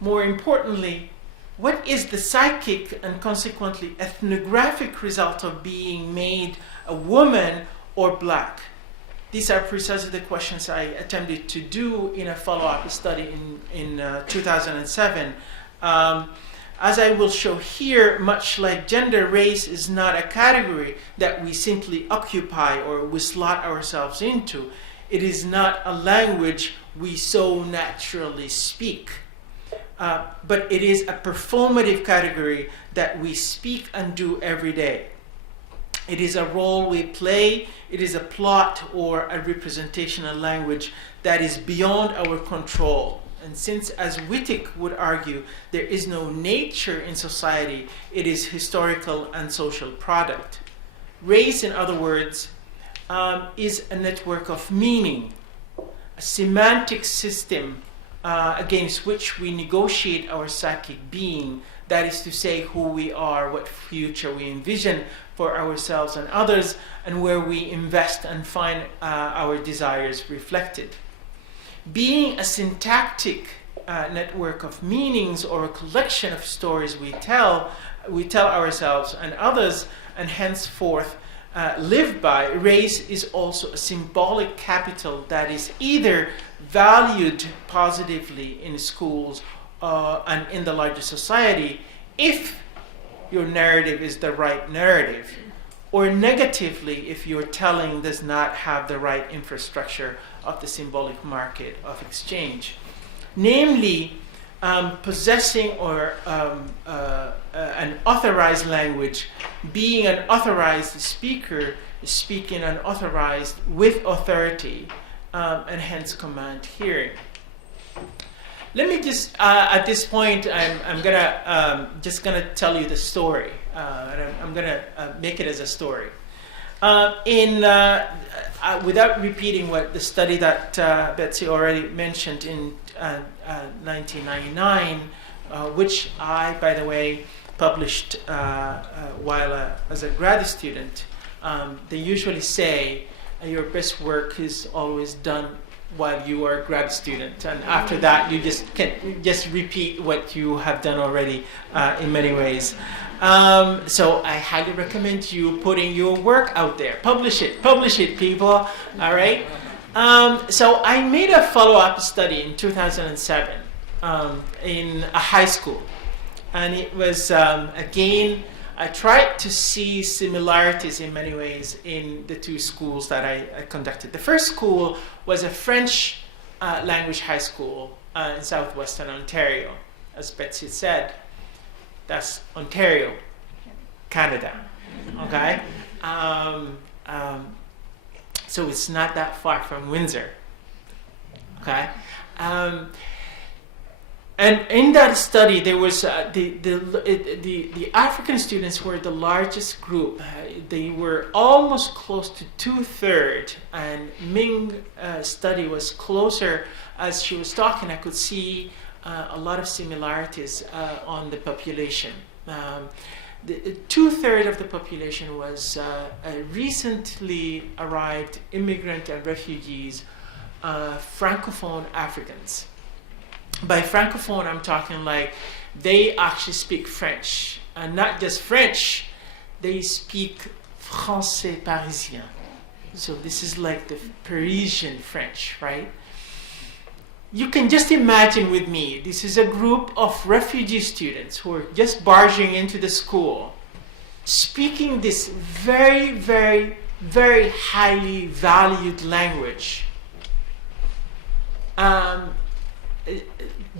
More importantly, what is the psychic and consequently ethnographic result of being made a woman or black? These are precisely the questions I attempted to do in a follow-up study in 2007. As I will show here, much like gender, race is not a category that we simply occupy or we slot ourselves into. It is not a language we so naturally speak. But it is a performative category that we speak and do every day. It is a role we play. It is a plot or a representational language that is beyond our control. And since, as Wittig would argue, there is no nature in society, it is historical and social product. Race, in other words, is a network of meaning, a semantic system against which we negotiate our psychic being, that is to say, who we are, what future we envision for ourselves and others, and where we invest and find our desires reflected. Being a syntactic network of meanings or a collection of stories we tell ourselves and others, and henceforth live by, race is also a symbolic capital that is either valued positively in schools and in the larger society if your narrative is the right narrative, or negatively if your telling does not have the right infrastructure of the symbolic market of exchange. Namely, possessing or an authorized language, being an authorized speaker, speaking unauthorized with authority, and hence command hearing. Let me just, at this point, I'm gonna just gonna tell you the story, and I'm gonna make it as a story. Without repeating what the study that Betsy already mentioned in 1999, which I, by the way, published while as a grad student, they usually say your best work is always done while you are a grad student, and after that you just repeat what you have done already in many ways. So I highly recommend you putting your work out there. Publish it, people. All right. So I made a follow-up study in 2007 in a high school, and it was again, I tried to see similarities in many ways in the two schools that I conducted. The first school was a French language high school in Southwestern Ontario. As Betsy said, that's Ontario, Canada. Okay? So it's not that far from Windsor. Okay? And in that study, there was the African students were the largest group. They were almost close to 2/3, and Ming study was closer. As she was talking, I could see a lot of similarities on the population. 2/3 of the population was recently arrived immigrant and refugees, Francophone Africans. By Francophone, I'm talking like they actually speak French. And not just French, they speak Français Parisien. So this is like the Parisian French, right? You can just imagine with me, this is a group of refugee students who are just barging into the school, speaking this very, very, very highly valued language.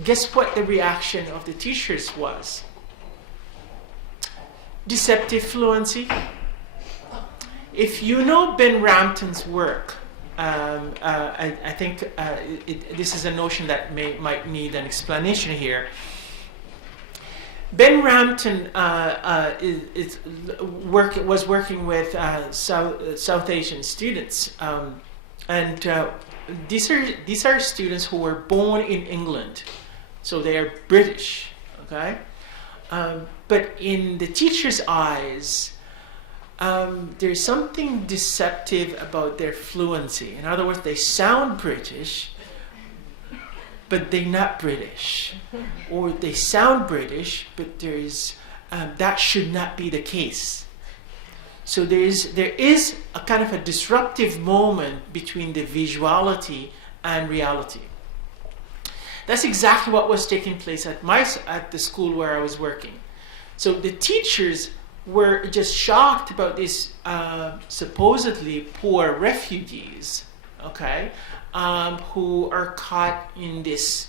Guess what the reaction of the teachers was? Deceptive fluency. If you know Ben Rampton's work, I think this is a notion that might need an explanation here. Ben Rampton was working with South Asian students, and these are students who were born in England, so they are British, okay? But in the teacher's eyes, there's something deceptive about their fluency. In other words, they sound British, but they're not British. Or they sound British, but that should not be the case. So there is a kind of a disruptive moment between the visuality and reality. That's exactly what was taking place at the school where I was working. So the teachers were just shocked about these supposedly poor refugees, okay, who are caught in this,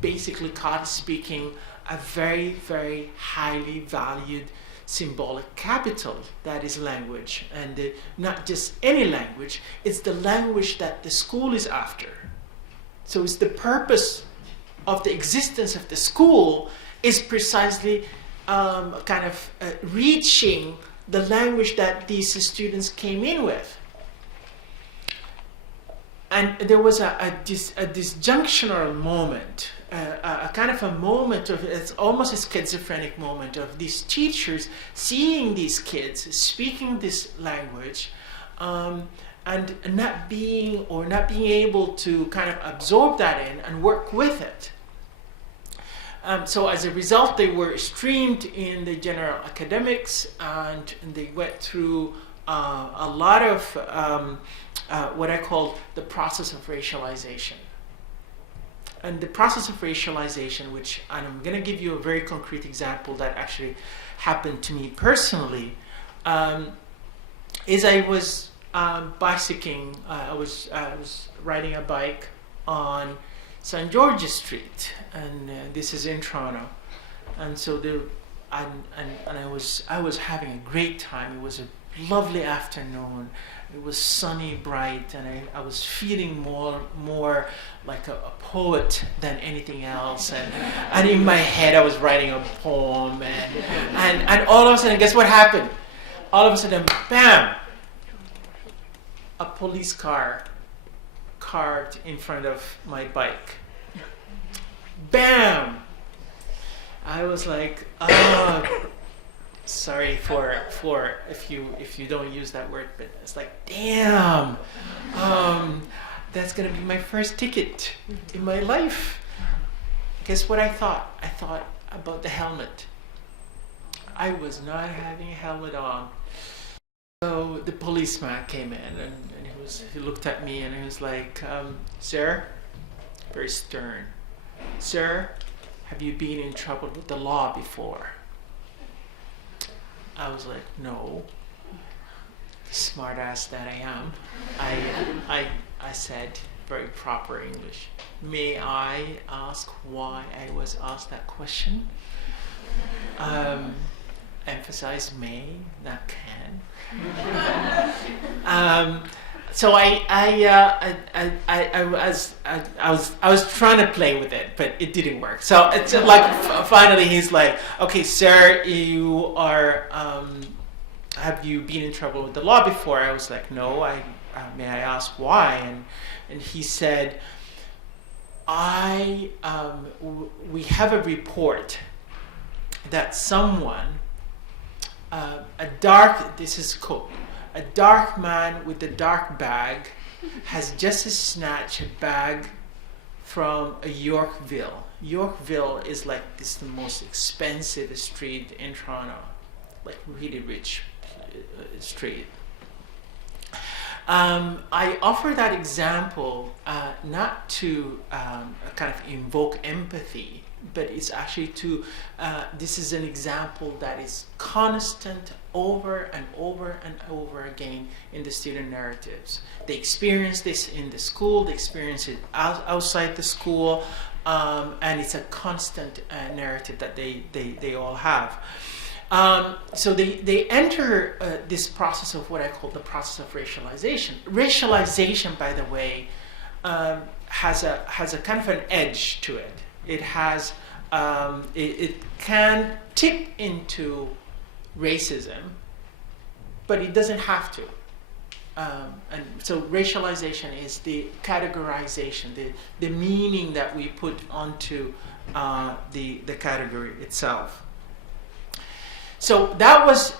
basically caught speaking a very, very highly valued symbolic capital, that is language, and not just any language, it's the language that the school is after. So it's the purpose of the existence of the school is precisely reaching the language that these students came in with. And there was a disjunctional moment, a kind of a moment of, it's almost a schizophrenic moment of these teachers seeing these kids speaking this language, and not being able to kind of absorb that in and work with it. So as a result, they were streamed in the general academics, and they went through a lot of what I call the process of racialization. And the process of racialization, which, and I'm going to give you a very concrete example that actually happened to me personally, is I was bicycling. I was riding a bike on St. George's Street, and this is in Toronto. And so I was having a great time. It was a lovely afternoon. It was sunny, bright, and I was feeling more like a poet than anything else. And in my head, I was writing a poem. And all of a sudden, guess what happened? All of a sudden, bam! A police car carved in front of my bike. Bam! I was like, oh, sorry for if you don't use that word, but it's like, damn, that's gonna be my first ticket in my life. Guess what I thought? I thought about the helmet. I was not having a helmet on. So the policeman came in, and he looked at me and he was like, sir, very stern, sir, have you been in trouble with the law before? I was like, no. Smart ass that I am. I said, very proper English, may I ask why I was asked that question? Emphasize may, not can. So I was trying to play with it, but it didn't work. So it's like finally he's like, okay, sir, you are. Have you been in trouble with the law before? I was like, no. May I ask why? And he said, we have a report that someone, this is quote, a dark man with a dark bag has just snatched a bag from a Yorkville. Yorkville is like this the most expensive street in Toronto, like really rich street. I offer that example not to kind of invoke empathy, but it's actually to, this is an example that is constant over and over and over again in the student narratives. They experience this in the school, they experience it outside the school, and it's a constant narrative that they all have. So they enter this process of what I call the process of racialization. Racialization, by the way, has a kind of an edge to it. It has it can tip into racism, but it doesn't have to. And so racialization is the categorization, the meaning that we put onto the category itself. So that was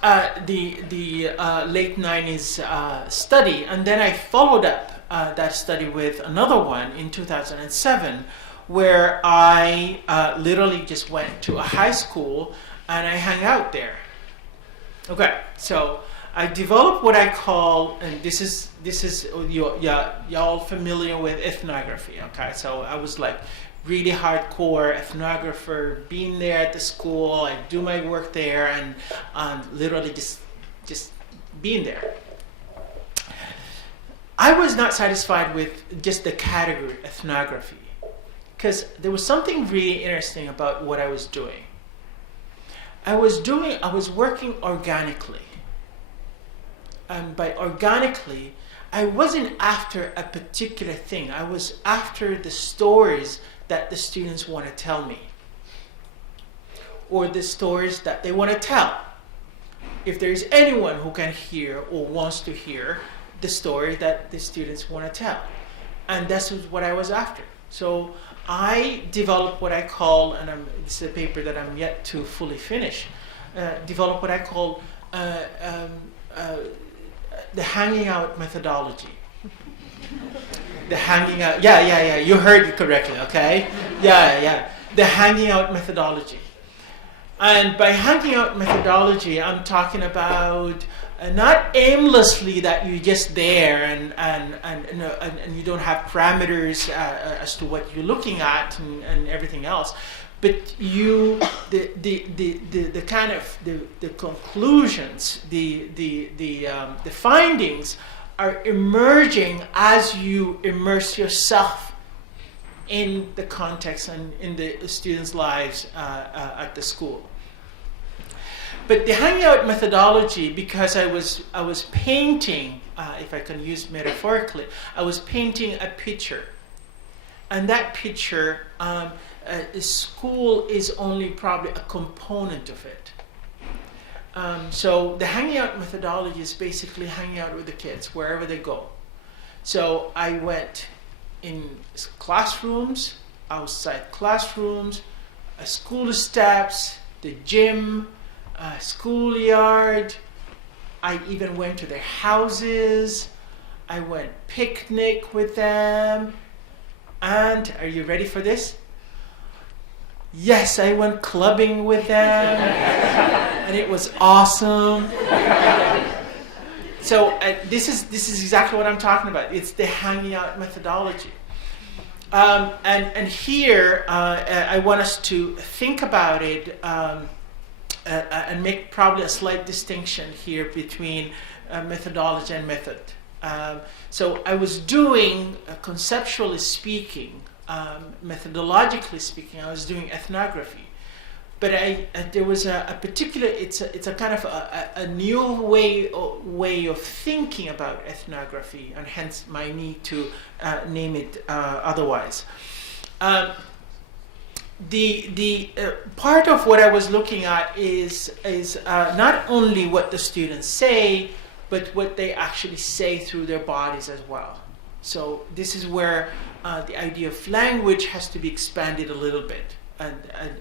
the late 90s study, and then I followed up that study with another one in 2007, where I literally just went to a high school and I hung out there. Okay, so I developed what I call, and this is y'all familiar with ethnography. Okay, so I was like really hardcore ethnographer, being there at the school. I do my work there, and literally just being there. I was not satisfied with just the category ethnography, because there was something really interesting about what I was doing. I was working organically. And by organically, I wasn't after a particular thing. I was after the stories that the students want to tell me, or the stories that they want to tell. If there's anyone who can hear or wants to hear the story that the students want to tell. And that's what I was after. So I developed what I call, and it's a paper that I'm yet to fully finish, developed what I call the hanging out methodology. The hanging out, yeah, you heard it correctly, okay? Yeah. The hanging out methodology. And by hanging out methodology, I'm talking about not aimlessly that you're just there and you don't have parameters as to what you're looking at and everything else, but the kind of the conclusions, the findings are emerging as you immerse yourself in the context and in the students' lives at the school. But the hangout methodology, because I was painting, if I can use metaphorically, I was painting a picture, and that picture, school is only probably a component of it. So the hanging out methodology is basically hanging out with the kids wherever they go. So I went in classrooms, outside classrooms, school steps, the gym, schoolyard. I even went to their houses. I went picnic with them. And are you ready for this? Yes, I went clubbing with them. And it was awesome. So this is exactly what I'm talking about. It's the hanging out methodology. And here I want us to think about it and make probably a slight distinction here between methodology and method. So I was doing, conceptually speaking, methodologically speaking, I was doing ethnography. But there was a particular, it's a kind of a new way of thinking about ethnography, and hence my need to name it otherwise. The part of what I was looking at is not only what the students say, but what they actually say through their bodies as well. So this is where the idea of language has to be expanded a little bit. And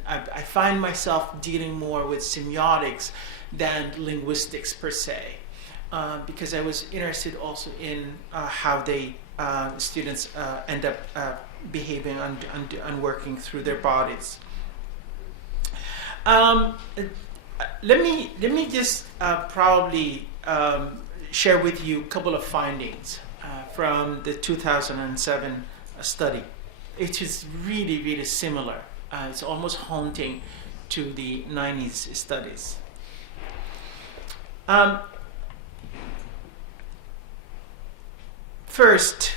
I find myself dealing more with semiotics than linguistics per se, because I was interested also in how students end up behaving and working through their bodies. Let me just probably share with you a couple of findings from the 2007 study. It is really, really similar. It's almost haunting to the 90s studies. First,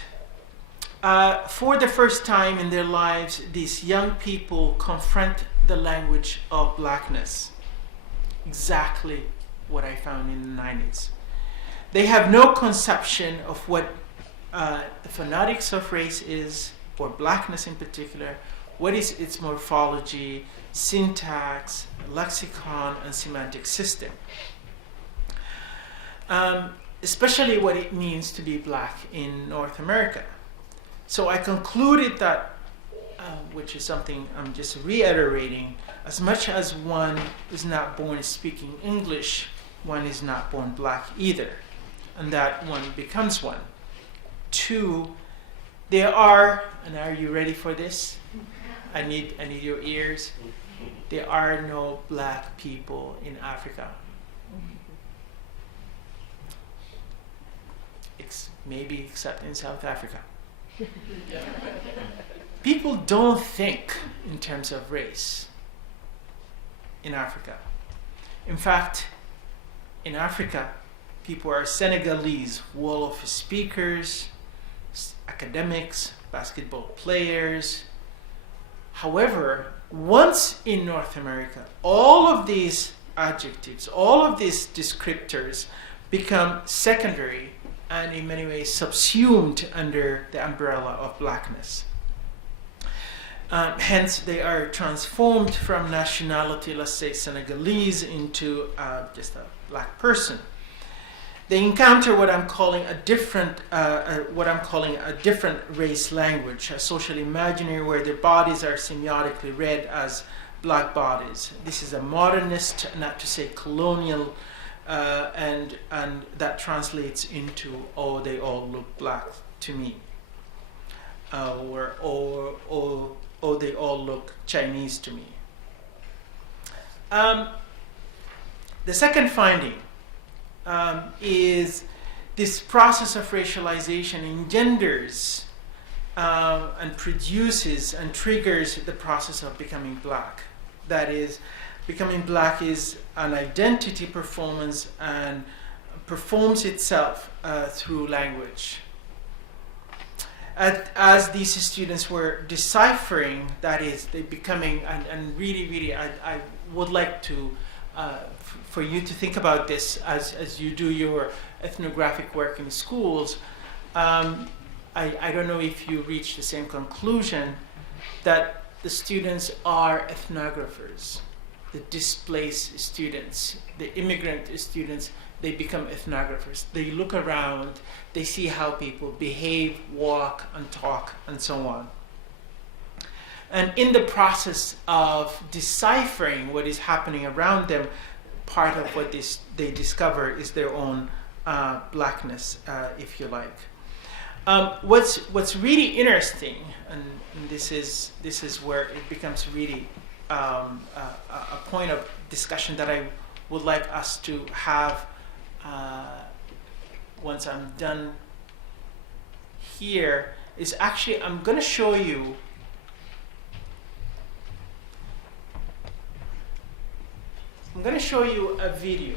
for the first time in their lives, these young people confront the language of blackness. Exactly what I found in the 90s. They have no conception of what the phonetics of race is, or blackness in particular. What is its morphology, syntax, lexicon, and semantic system? Especially what it means to be black in North America. So I concluded that, which is something I'm just reiterating, as much as one is not born speaking English, one is not born black either, and that one becomes one. Two, there are, and are you ready for this? I need your ears. There are no black people in Africa. maybe except in South Africa. People don't think in terms of race in Africa. In fact, in Africa, people are Senegalese, Wolof speakers, academics, basketball players. However, once in North America, all of these adjectives, all of these descriptors become secondary and in many ways subsumed under the umbrella of blackness. Hence, they are transformed from nationality, let's say Senegalese, into just a black person. They encounter what I'm calling a different race language, a social imaginary where their bodies are semiotically read as black bodies. This is a modernist, not to say colonial, and that translates into, oh, they all look black to me, or oh, they all look Chinese to me. The second finding is this process of racialization engenders and produces and triggers the process of becoming black. That is, becoming black is an identity performance and performs itself through language. As these students were deciphering, that is, they becoming, and really, I would like to, for you to think about this as you do your ethnographic work in schools. I don't know if you reach the same conclusion that the students are ethnographers. The displaced students, the immigrant students, they become ethnographers. They look around, they see how people behave, walk, and talk, and so on. And in the process of deciphering what is happening around them, part of what they discover is their own blackness, if you like. What's really interesting, and this is where it becomes really a point of discussion that I would like us to have once I'm done here, is actually I'm going to show you a video.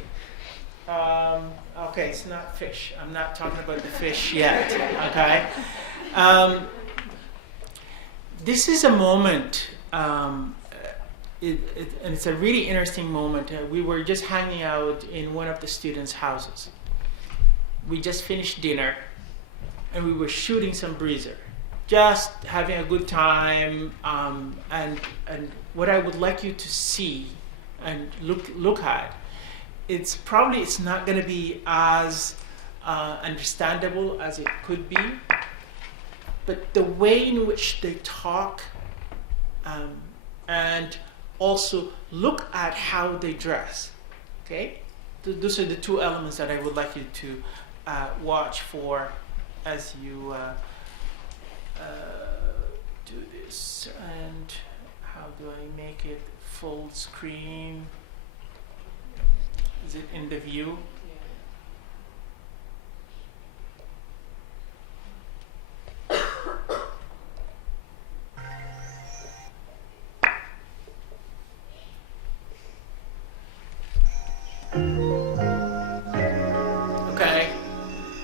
Okay, it's not fish. I'm not talking about the fish yet. Okay. This is a moment, and it's a really interesting moment. We were just hanging out in one of the students' houses. We just finished dinner, and we were shooting some breezer, just having a good time. And what I would like you to see and look at, it's not going to be as understandable as it could be, but the way in which they talk, and also look at how they dress. Okay, those are the two elements that I would like you to watch for as you do this. And how do I make it full screen? Is it in the view? Okay,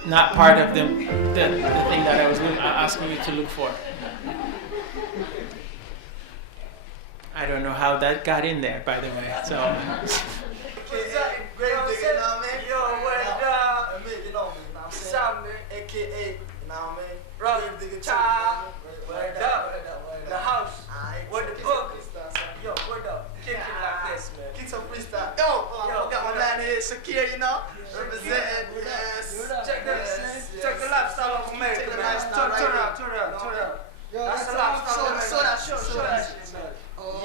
not part of the thing that I was asking you to look for. I don't know how that got in there, by the way. So. The house, where the book is. Yo, what up? Kick it like this, man. Kick some freestyle. Yo, I got my man here, Shakir, you know? Representing, yes. Check the lifestyle of America, man. Turn around. That's the lifestyle. Show that shit.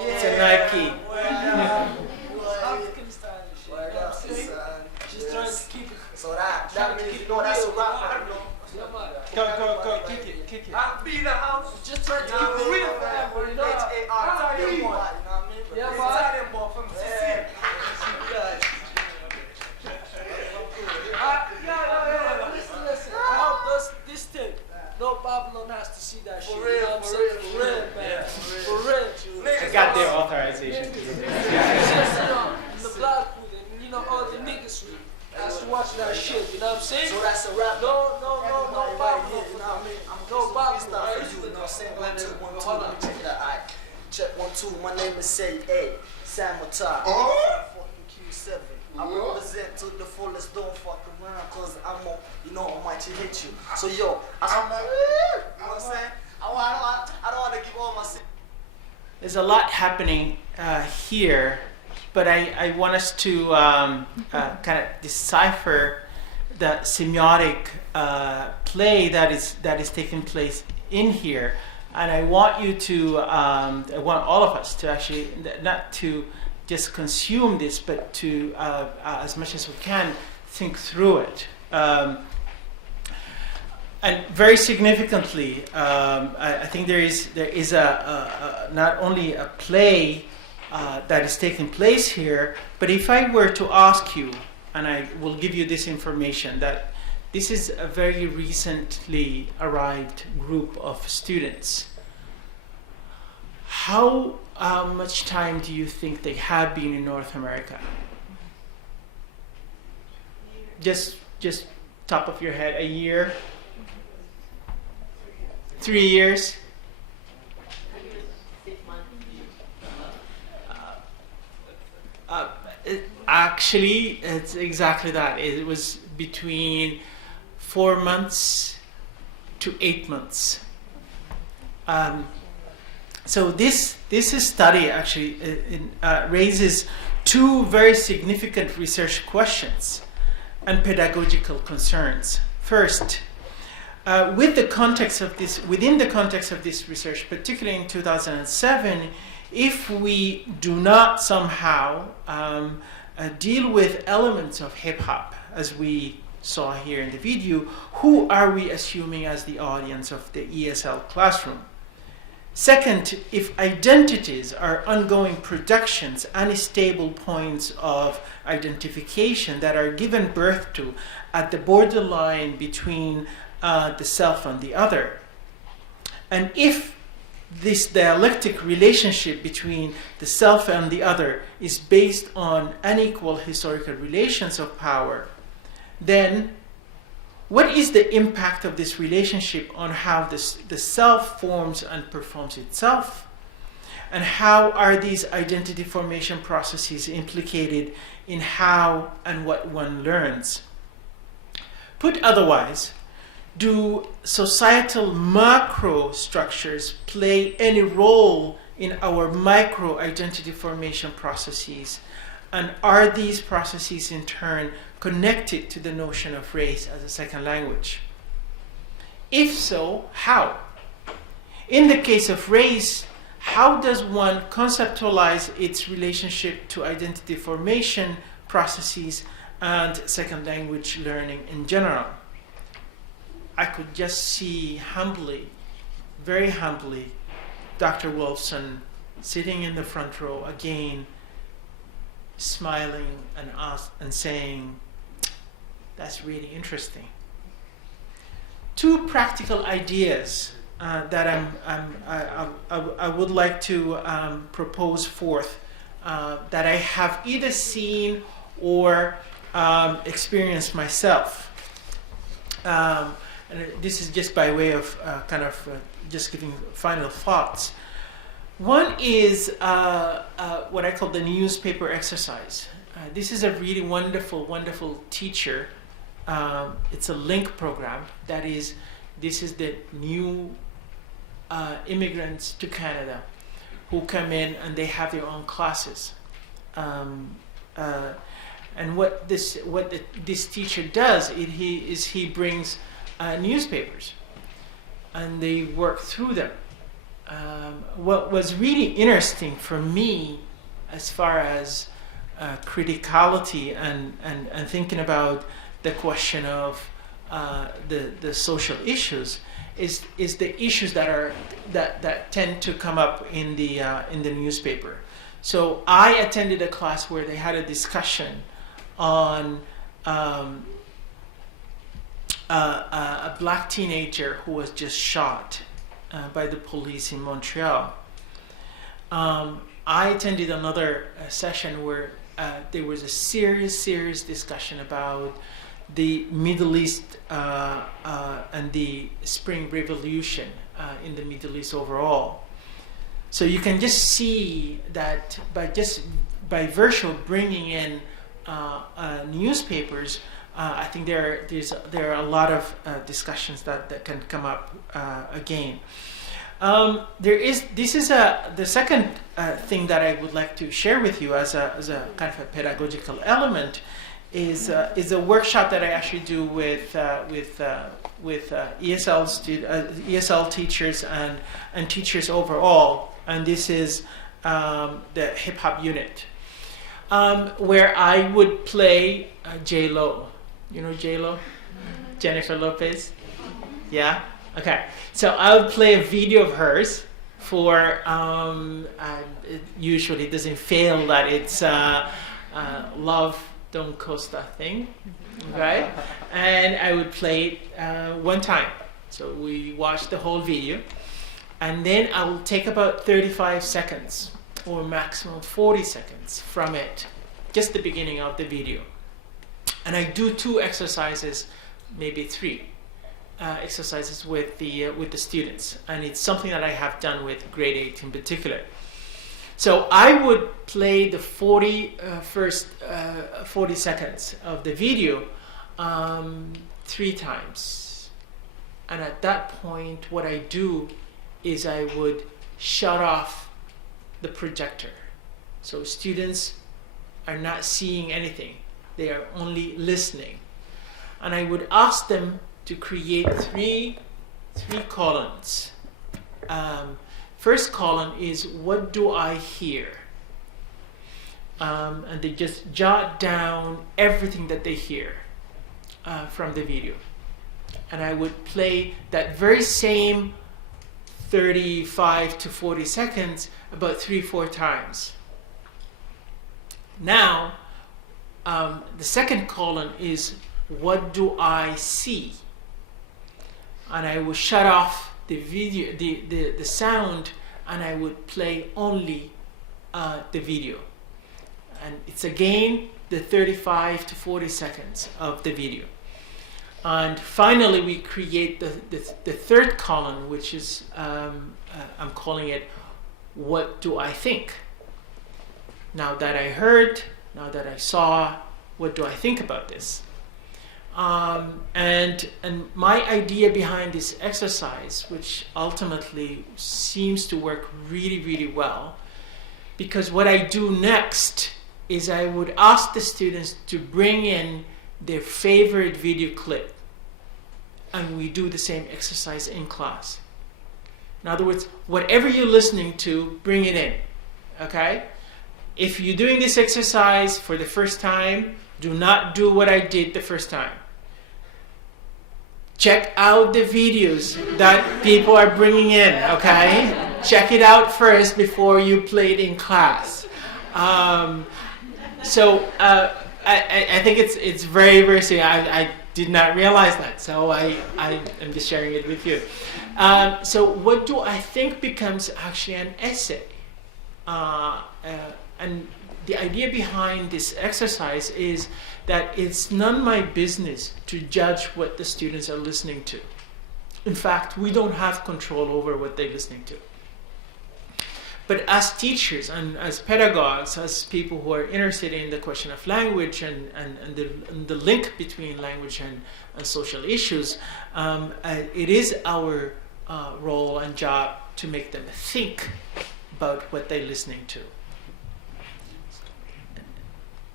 It's a Nike. African style shit. She's trying to keep it. So that means, you know, that's a rap, you know? Go, kick it. I'll be in the house. Just trying to keep it real forever, you know? H-A-R-T-M-Y, you know what I mean? Yeah, but Italian boy from Sicily. Listen. I hope those see that shit. For You real, know what I'm for saying? real, For real, man. For real. I got their authorization to do this. In the Blackwood, and you know, all the niggas has to watch that shit, you know what I'm saying? So that's a wrap. No Everybody problem. right here, you know what I mean? I'm No problem. freestyle for you, you know what I'm saying? 1, 2, 1, 2, let me check that. Alright. Check 1, 2. My name is Say A. Samotar. Fucking Q7. I represent to the fullest. Don't fuck around, cause I'm on, you know, I might hit you. So yo, you know what I'm saying? I don't want to give all my. There's a lot happening here, but I want us to kind of decipher the semiotic play that is taking place in here, and I want you to, I want all of us to actually not to just consume this, but to as much as we can think through it. And very significantly, I think there is a not only a play that is taking place here, but if I were to ask you, and I will give you this information, that this is a very recently arrived group of students. How much time do you think they have been in North America? Just top of your head, a year? 3 years? Actually, it's exactly that. It was between 4 months to 8 months. So this study actually raises two very significant research questions and pedagogical concerns. First, within the context of this research, particularly in 2007, if we do not somehow deal with elements of hip-hop, as we saw here in the video, who are we assuming as the audience of the ESL classroom? Second, if identities are ongoing productions, unstable points of identification that are given birth to at the borderline between the self and the other, and if this dialectic relationship between the self and the other is based on unequal historical relations of power, then what is the impact of this relationship on how the self forms and performs itself? And how are these identity formation processes implicated in how and what one learns? Put otherwise, do societal macro structures play any role in our micro identity formation processes? And are these processes in turn connected to the notion of race as a second language? If so, how? In the case of race, how does one conceptualize its relationship to identity formation processes and second language learning in general? I could just see humbly, very humbly, Dr. Wolfson sitting in the front row again, smiling and saying, "That's really interesting." Two practical ideas that I would like to propose forth that I have either seen or experienced myself. And this is just by way of just giving final thoughts. One is what I call the newspaper exercise. This is a really wonderful, wonderful teacher. It's a link program. This is the new immigrants to Canada who come in and they have their own classes. And what this teacher does is he brings newspapers and they work through them. What was really interesting for me as far as criticality and thinking about the question of the social issues is the issues that tend to come up in the newspaper. So I attended a class where they had a discussion on a black teenager who was just shot by the police in Montreal. I attended another session where there was a serious discussion about the Middle East and the Spring Revolution in the Middle East overall. So you can just see that by virtue of bringing in newspapers, I think there are a lot of discussions that can come up again. This is the second thing that I would like to share with you as a kind of a pedagogical element is a workshop that I actually do with ESL teachers and teachers overall, and this is the hip hop unit, where I would play J-Lo. You know J-Lo? Jennifer Lopez? Yeah? Okay. So I would play a video of hers for, it usually doesn't fail that it's Love Don't Cost a Thing, right? And I would play it one time. So we watch the whole video, and then I will take about 35 seconds or maximum 40 seconds from it, just the beginning of the video. And I do 2 exercises, maybe 3 exercises with the students, and it's something that I have done with grade 8 in particular. So I would play the first 40 seconds of the video 3 times, and at that point what I do is I would shut off the projector, so students are not seeing anything, they are only listening, and I would ask them to create three columns. First column is what do I hear, and they just jot down everything that they hear from the video, and I would play that very same 35 to 40 seconds about 3-4 times. Now the second column is what do I see, and I will shut off the video, the sound, and I would play only the video, and it's again the 35 to 40 seconds of the video. And finally we create the third column, which is I'm calling it what do I think. Now that I heard, now that I saw, what do I think about this? And my idea behind this exercise, which ultimately seems to work really well, because what I do next is I would ask the students to bring in their favorite video clip, and we do the same exercise in class. In other words, whatever you're listening to, bring it in, okay? If you're doing this exercise for the first time, do not do what I did the first time. Check out the videos that people are bringing in, okay? Check it out first before you play it in class. I think it's very serious. I did not realize that, so I am just sharing it with you. So what do I think becomes actually an essay. And the idea behind this exercise is that it's none of my business to judge what the students are listening to. In fact, we don't have control over what they're listening to. But as teachers and as pedagogues, as people who are interested in the question of language and the link between language and social issues, it is our role and job to make them think about what they're listening to.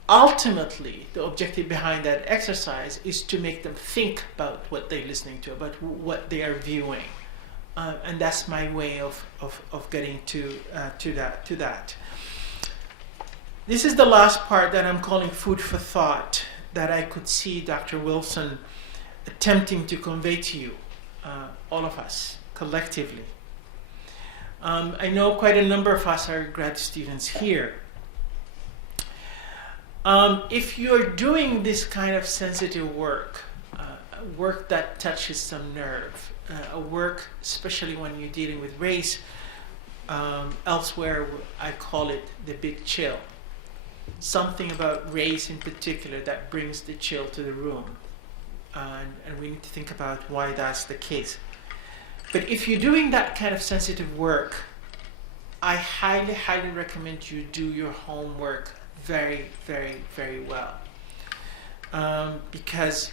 Ultimately, the objective behind that exercise is to make them think about what they're listening to, about what they are viewing. And that's my way of getting to that. This is the last part that I'm calling food for thought, that I could see Dr. Wolfson attempting to convey to you, all of us, collectively. I know quite a number of us are grad students here. If you're doing this kind of sensitive work, work that touches some nerve, a work, especially when you're dealing with race. Elsewhere, I call it the big chill. Something about race in particular that brings the chill to the room. And we need to think about why that's the case. But if you're doing that kind of sensitive work, I highly, highly recommend you do your homework very, very, very well. Because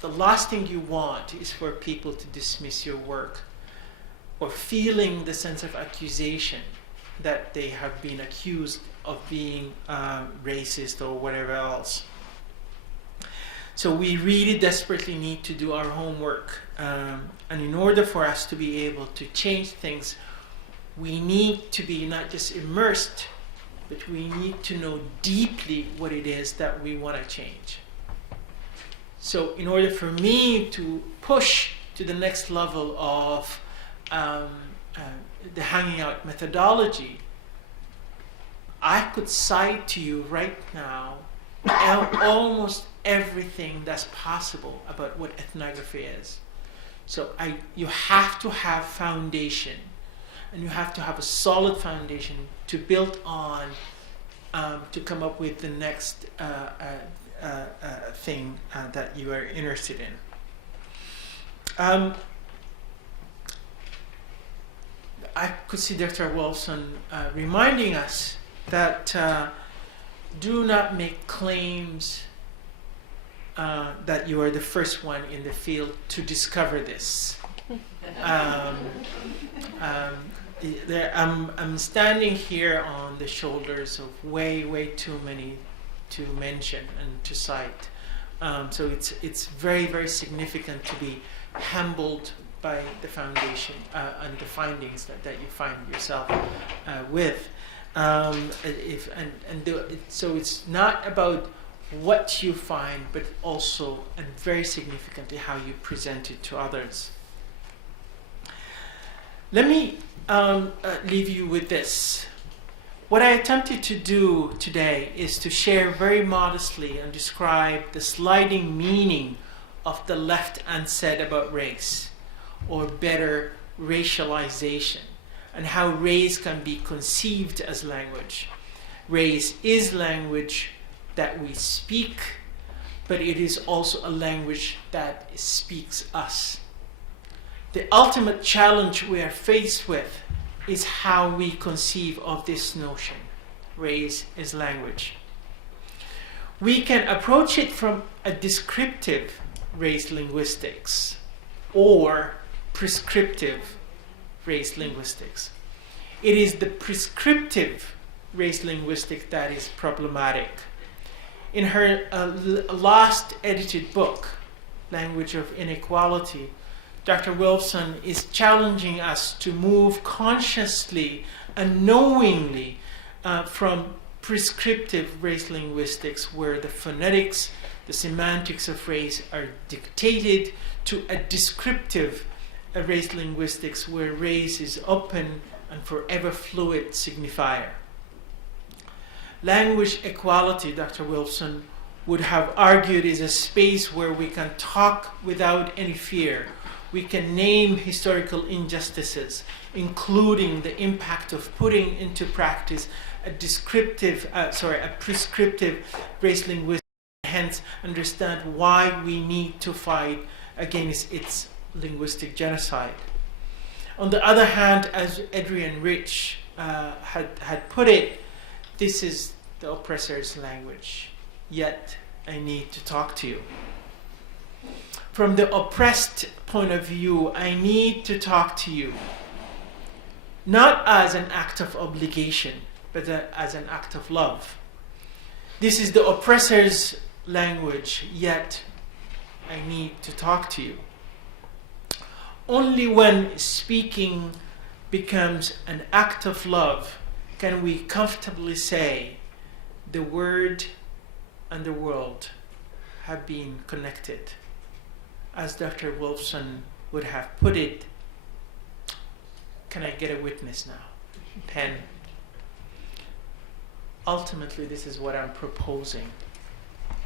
the last thing you want is for people to dismiss your work or feeling the sense of accusation that they have been accused of being racist or whatever else. So we really desperately need to do our homework. And in order for us to be able to change things, we need to be not just immersed, but we need to know deeply what it is that we want to change. So in order for me to push to the next level of the hanging out methodology, I could cite to you right now almost everything that's possible about what ethnography is. So you have to have foundation, and you have to have a solid foundation to build on to come up with the next thing that you are interested in. I could see Dr. Wolfson reminding us that do not make claims that you are the first one in the field to discover this. I'm standing here on the shoulders of way, way too many to mention and to cite. So it's very, very significant to be humbled by the foundation and the findings that you find yourself with. So it's not about what you find, but also, and very significantly, how you present it to others. Let me leave you with this. What I attempted to do today is to share very modestly and describe the sliding meaning of the left unsaid about race, or better, racialization, and how race can be conceived as language. Race is language that we speak, but it is also a language that speaks us. The ultimate challenge we are faced with is how we conceive of this notion. Race is language. We can approach it from a descriptive race linguistics or prescriptive race linguistics. It is the prescriptive race linguistic that is problematic. In her last edited book, Language of Inequality, Dr. Wolfson is challenging us to move consciously and knowingly from prescriptive race linguistics, where the phonetics, the semantics of race are dictated, to a descriptive race linguistics, where race is open and forever fluid signifier. Language equality, Dr. Wolfson would have argued, is a space where we can talk without any fear. We can name historical injustices, including the impact of putting into practice a prescriptive race linguistics, hence understand why we need to fight against its linguistic genocide. On the other hand, as Adrian Rich had put it, this is the oppressor's language, yet I need to talk to you. From the oppressed point of view, I need to talk to you, not as an act of obligation, but as an act of love. This is the oppressor's language, yet I need to talk to you. Only when speaking becomes an act of love can we comfortably say the word and the world have been connected. As Dr. Wolfson would have put it, can I get a witness now? Pen. Ultimately, this is what I'm proposing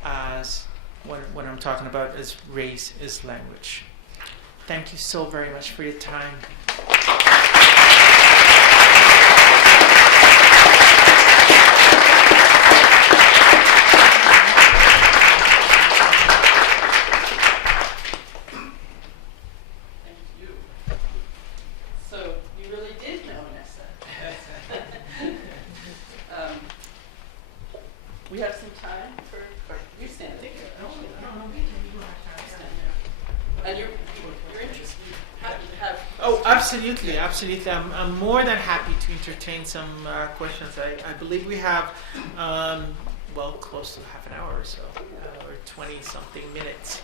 as what I'm talking about is race is language. Thank you so very much for your time. We have some time for, or you stand there. And you're interested, happy to have. Oh, absolutely. I'm more than happy to entertain some questions. I believe we have, close to half an hour or so, or 20-something minutes.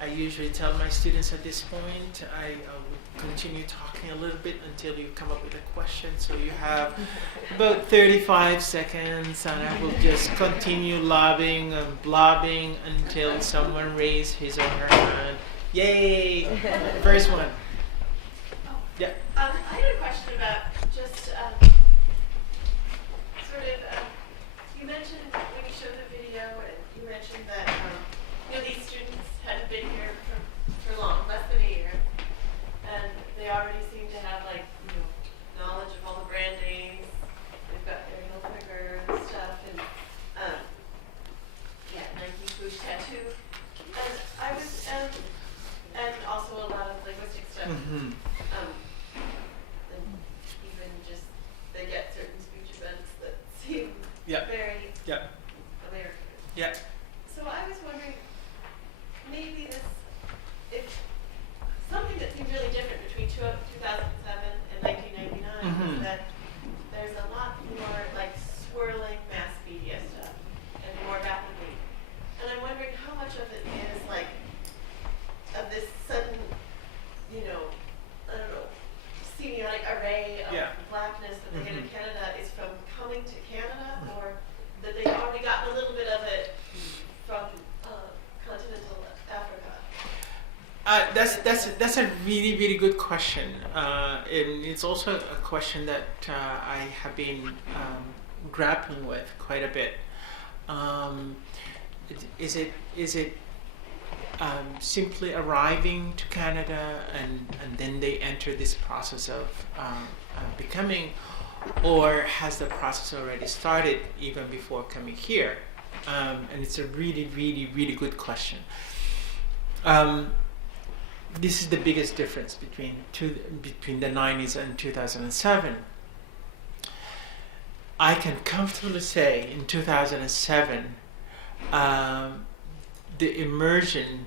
I usually tell my students at this point, I will continue talking a little bit until you come up with a question. So you have about 35 seconds, and I will just continue lobbing and blobbing until someone raises his or her hand. Yay! First one. Yeah. I had a question about just you mentioned when you showed the video, and you mentioned that these students hadn't been here for long, less than a year, and they already seem to have knowledge of all the brand names. They've got their Hilfiger and stuff, and Nike swoosh tattoo, and I was and also a lot of linguistic stuff. Mm-hmm. And even just they get certain speech events that seem very American. Yeah. So I was wondering, maybe if something that seemed really different between 2007 and 1999 is that there's a lot more swirling mass media stuff and more rapidly. And I'm wondering how much of it is of this sudden, semiotic array of blackness that they get in Canada is from coming to Canada, or that they've already gotten a little bit of it from continental Africa? That's a really, really good question, and it's also a question that I have been grappling with quite a bit. Is it simply arriving to Canada and then they enter this process of becoming, or has the process already started even before coming here? And it's a really, really, really good question. This is the biggest difference between the 90s and 2007. I can comfortably say in 2007, the immersion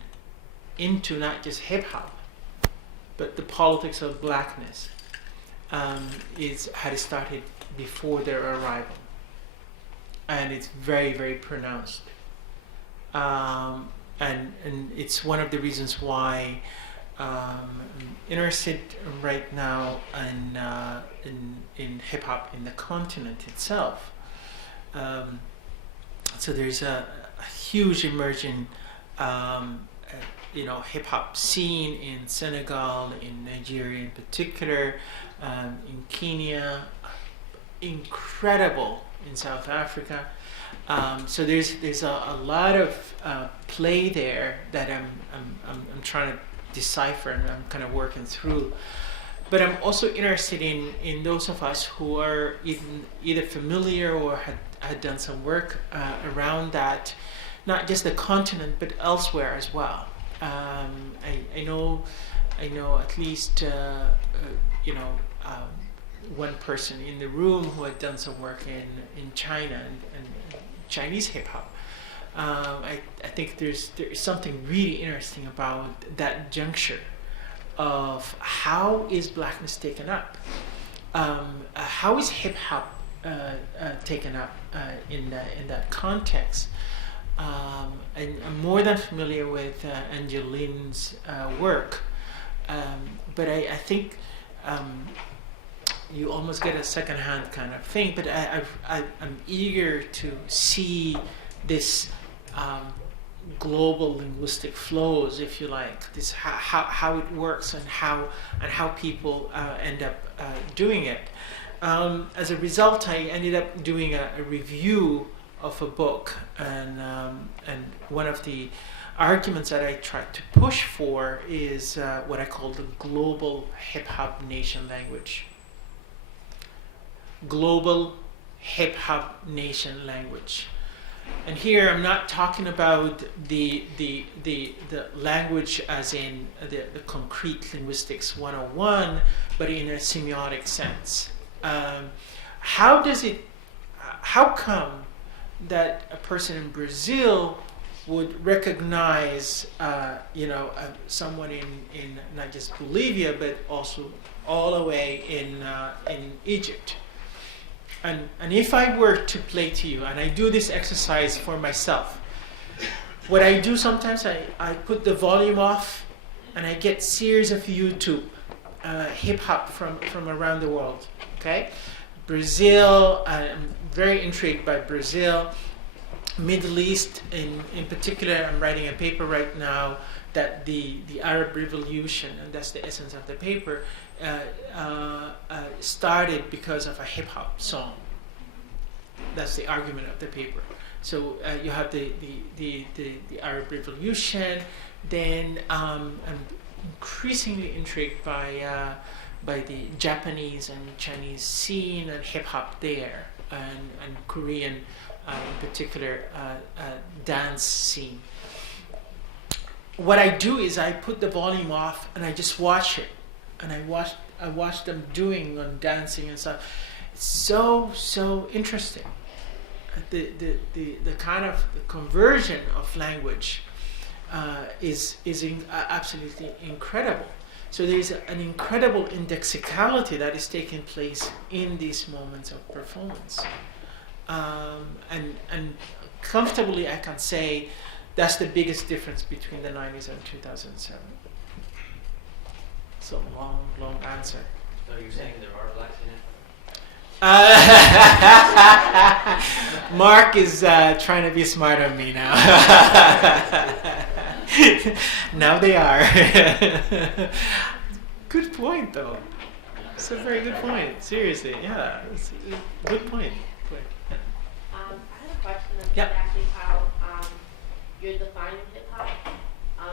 into not just hip hop, but the politics of blackness had started before their arrival, and it's very, very pronounced. And it's one of the reasons why I'm interested right now in hip hop in the continent itself. So there's a huge emerging hip hop scene in Senegal, in Nigeria in particular, in Kenya, incredible in South Africa. So there's a lot of play there that I'm trying to decipher, and I'm kind of working through. But I'm also interested in those of us who are either familiar or had done some work around that, not just the continent but elsewhere as well. I know at least one person in the room who had done some work in China and Chinese hip hop. I think there's something really interesting about that juncture of how is blackness taken up, how is hip hop taken up in that context. I'm more than familiar with Angeline's work, but I think you almost get a second-hand kind of thing. But I'm eager to see this global linguistic flows, if you like, this how it works and how people end up doing it. As a result, I ended up doing a review of a book, and one of the arguments that I try to push for is what I call the global hip hop nation language. Global hip hop nation language. And here I'm not talking about the language as in the concrete linguistics 101, but in a semiotic sense. How come that a person in Brazil would recognize someone in not just Bolivia, but also all the way in Egypt? And if I were to play to you, and I do this exercise for myself, what I do sometimes, I put the volume off, and I get series of YouTube hip-hop from around the world, okay? Brazil, I'm very intrigued by Brazil. Middle East, in particular, I'm writing a paper right now that the Arab Revolution, and that's the essence of the paper, started because of a hip hop song. That's the argument of the paper. So you have the Arab Revolution. Then I'm increasingly intrigued by the Japanese and Chinese scene and hip hop there, and Korean in particular dance scene. What I do is I put the volume off and I just watch it. And I watch them doing on dancing and stuff. It's so interesting. The kind of the conversion of language is absolutely incredible. So there's an incredible indexicality that is taking place in these moments of performance, and comfortably I can say that's the biggest difference between the 90s and 2007. It's a long answer. So you're saying there are blacks in it? Mark is trying to be smart on me now. Now they are. Good point, though. It's a very good point. Seriously, yeah. It's a good point. I have a question of Yeah. exactly how you're defining hip-hop.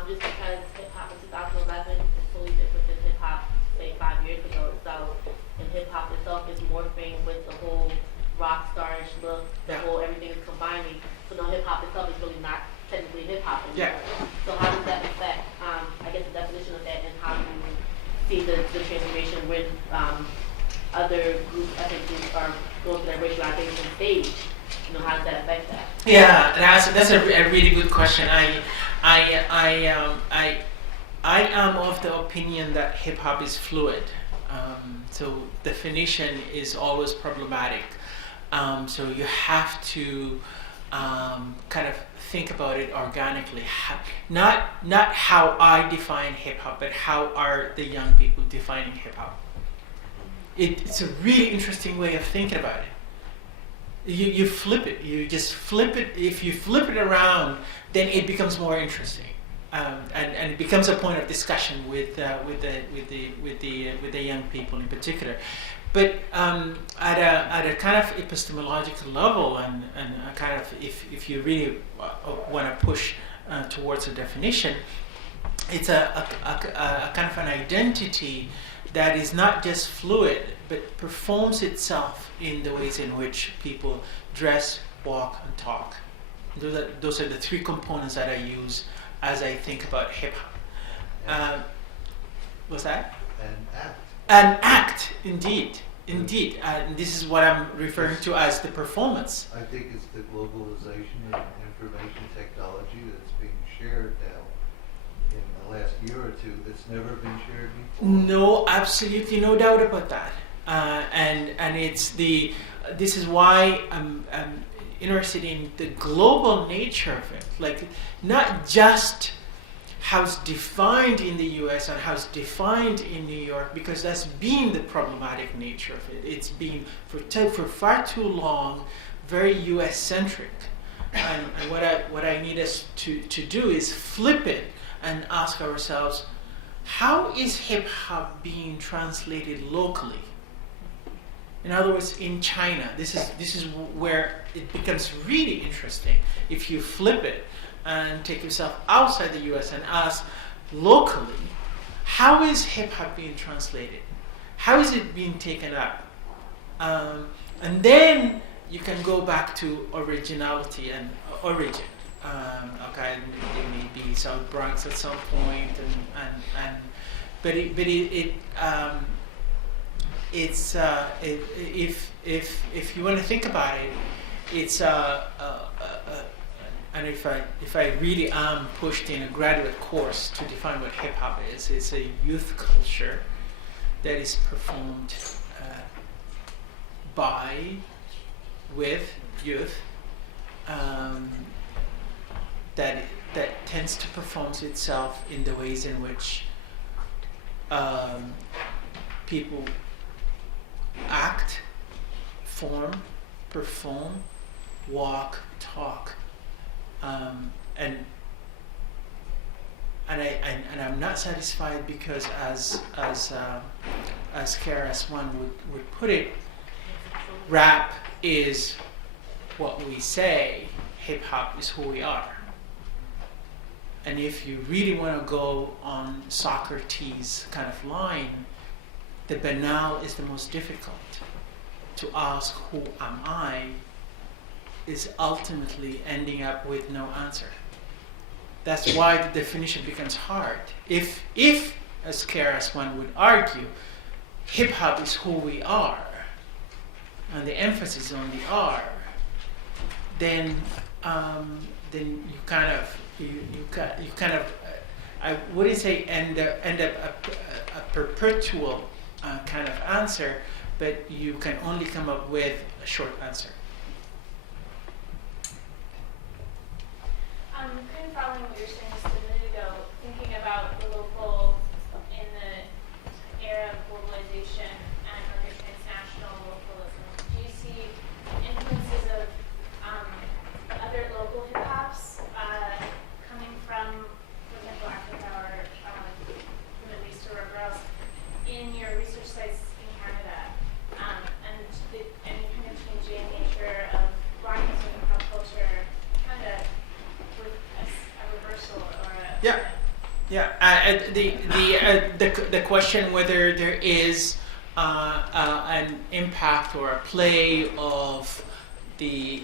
Just because hip-hop in 2011 is totally different than hip-hop, say, 5 years ago. So, and hip-hop itself is morphing with the whole rock starish look, everything is combining. So now hip-hop itself is really not technically hip-hop anymore. Yeah. So how does that affect, I guess, the definition of that, and how do you see the transformation when other groups, ethnic groups are going through that racialization stage? How does that affect that? Yeah, that's a really good question. I am of the opinion that hip hop is fluid. So definition is always problematic. So you have to kind of think about it organically. Not how I define hip hop, but how are the young people defining hip hop. It's a really interesting way of thinking about it. You flip it. You just flip it. If you flip it around, then it becomes more interesting, and it becomes a point of discussion with the young people in particular. But at a kind of epistemological level, and a kind of if you really want to push towards a definition, it's a kind of an identity that is not just fluid, but performs itself in the ways in which people dress, walk, and talk. Those are the three components that I use as I think about hip hop. What's that? An act, indeed. And this is what I'm referring to as the performance. I think it's the globalization of information technology that's being shared now in the last year or two that's never been shared before. No, absolutely no doubt about that. And it's this is why I'm interested in the global nature of it. Like, not just how it's defined in the US and how it's defined in New York, because that's been the problematic nature of it. It's been for far too long very US centric. And what I need us to do is flip it and ask ourselves, how is hip hop being translated locally? In other words, in China, this is where it becomes really interesting. If you flip it and take yourself outside the U.S. and ask locally, how is hip hop being translated? How is it being taken up? And then you can go back to originality and origin. Okay, it may be South Bronx at some point, but if you want to think about it, it's and if I really am pushed in a graduate course to define what hip hop is, it's a youth culture that is performed with youth, that tends to perform itself in the ways in which people act, form, perform, walk, talk, and I'm not satisfied because as KRS-One would put it, rap is what we say, hip hop is who we are. And if you really want to go on Socrates' kind of line, the banal is the most difficult. To ask who am I is ultimately ending up with no answer. That's why the definition becomes hard. If as KRS-One would argue, hip hop is who we are, and the emphasis on the R, then you kind of I wouldn't say end up a perpetual kind of answer, but you can only come up with a short answer. Kind of following what you were saying just a minute ago, thinking about the local in the era of globalization and under transnational localism, do you see influences of other local hip hops coming from, for example, Africa or Middle East or wherever else in your research sites in Canada, and any kind of changing nature of Blackness or hip hop culture, kind of with a reversal or a the question whether there is an impact or a play of the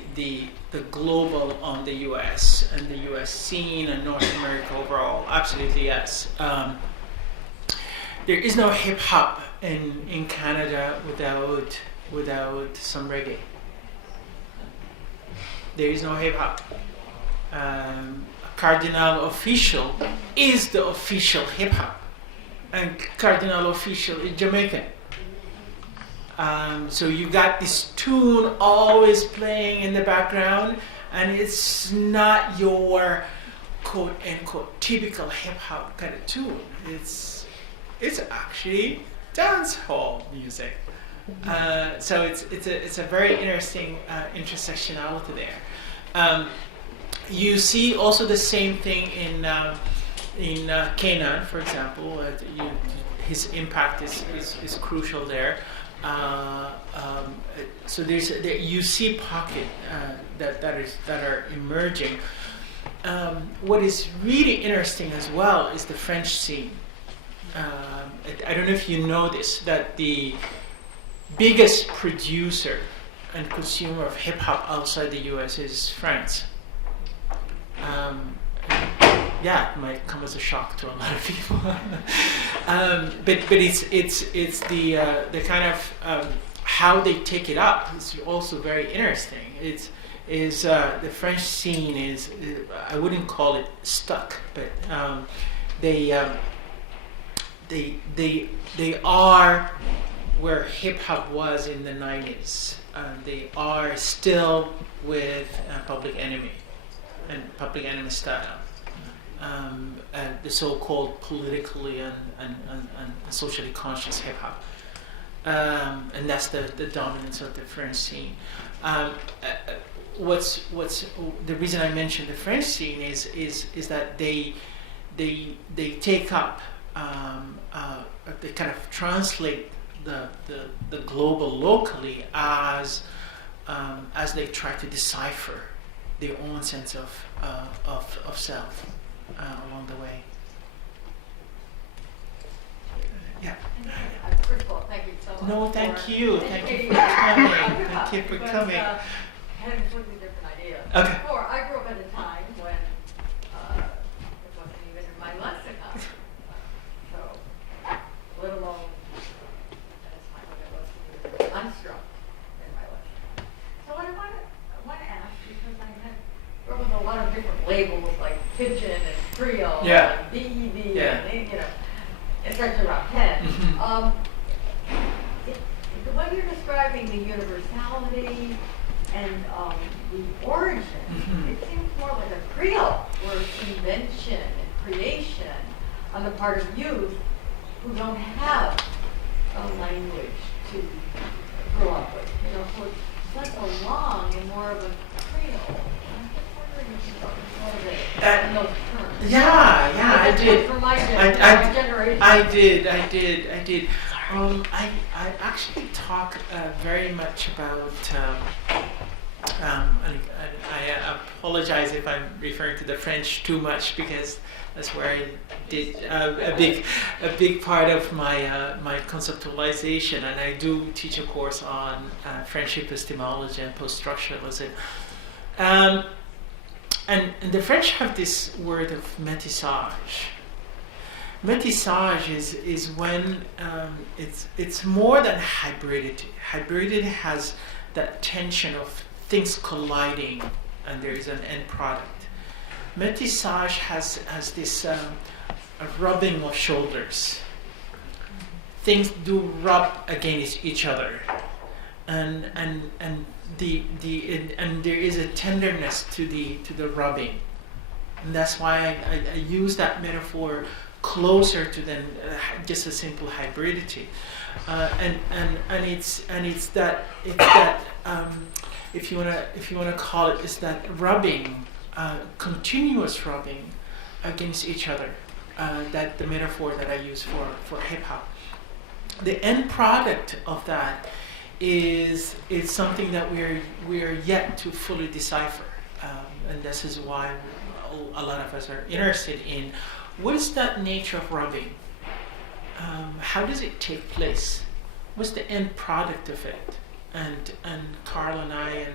global on the U.S. and the U.S. scene and North America overall, absolutely yes. There is no hip hop in Canada without some reggae. There is no hip hop. Cardinal Official is the official hip hop, and Cardinal Official is Jamaican. So you got this tune always playing in the background, and it's not your quote unquote typical hip hop kind of tune. It's actually dance hall music. So it's a very interesting intersectionality there. You see also the same thing in Canaan, for example. His impact is crucial there. So you see pockets that are emerging. What is really interesting as well is the French scene. I don't know if you know this, that the biggest producer and consumer of hip hop outside the U.S. is France. It might come as a shock to a lot of people, but it's the kind of how they take it up is also very interesting. The French scene is I wouldn't call it stuck, but they are where hip hop was in the 90s. They are still with Public Enemy and Public Enemy style. The so-called politically and socially conscious hip hop, and that's the dominance of the French scene. What's the reason I mentioned the French scene is that they take up, they kind of translate the global locally as they try to decipher their own sense of self along the way. Yeah. First of all, thank you so much. No, thank for you. Thank you for educating me. coming. Thank you for Because, coming. I had a completely different idea. Okay. Before, I grew up at a time when it wasn't even in my lexicon. So, let alone, at a time when it wasn't even unstruck in my lexicon. So what I want to ask, because I had grew up with a lot of different labels like pigeon and Creole Yeah. and BED Yeah. and, especially around 10. The way you're describing the universality and the origin, it seems more like a Creole, where it's invention and creation on the part of youth who don't have a language to grow up with. So it's less a long and more of a Creole. I'm just wondering if you thought more of it in those terms. Yeah, I did. For my generation. I did. I actually talk very much about. I apologize if I'm referring to the French too much, because that's where I did a big part of my conceptualization, and I do teach a course on French epistemology and post-structuralism. And the French have this word of métissage. Métissage is when it's more than hybridity. Hybridity has that tension of things colliding, and there is an end product. Métissage has this a rubbing of shoulders. Things do rub against each other, and there is a tenderness to the rubbing, and that's why I use that metaphor closer to than just a simple hybridity, and it's that if you wanna call it, is that rubbing, continuous rubbing against each other, that the metaphor that I use for hip hop. The end product of that is something that we are yet to fully decipher, and this is why a lot of us are interested in what is that nature of rubbing. How does it take place? What's the end product of it? And Carl and I and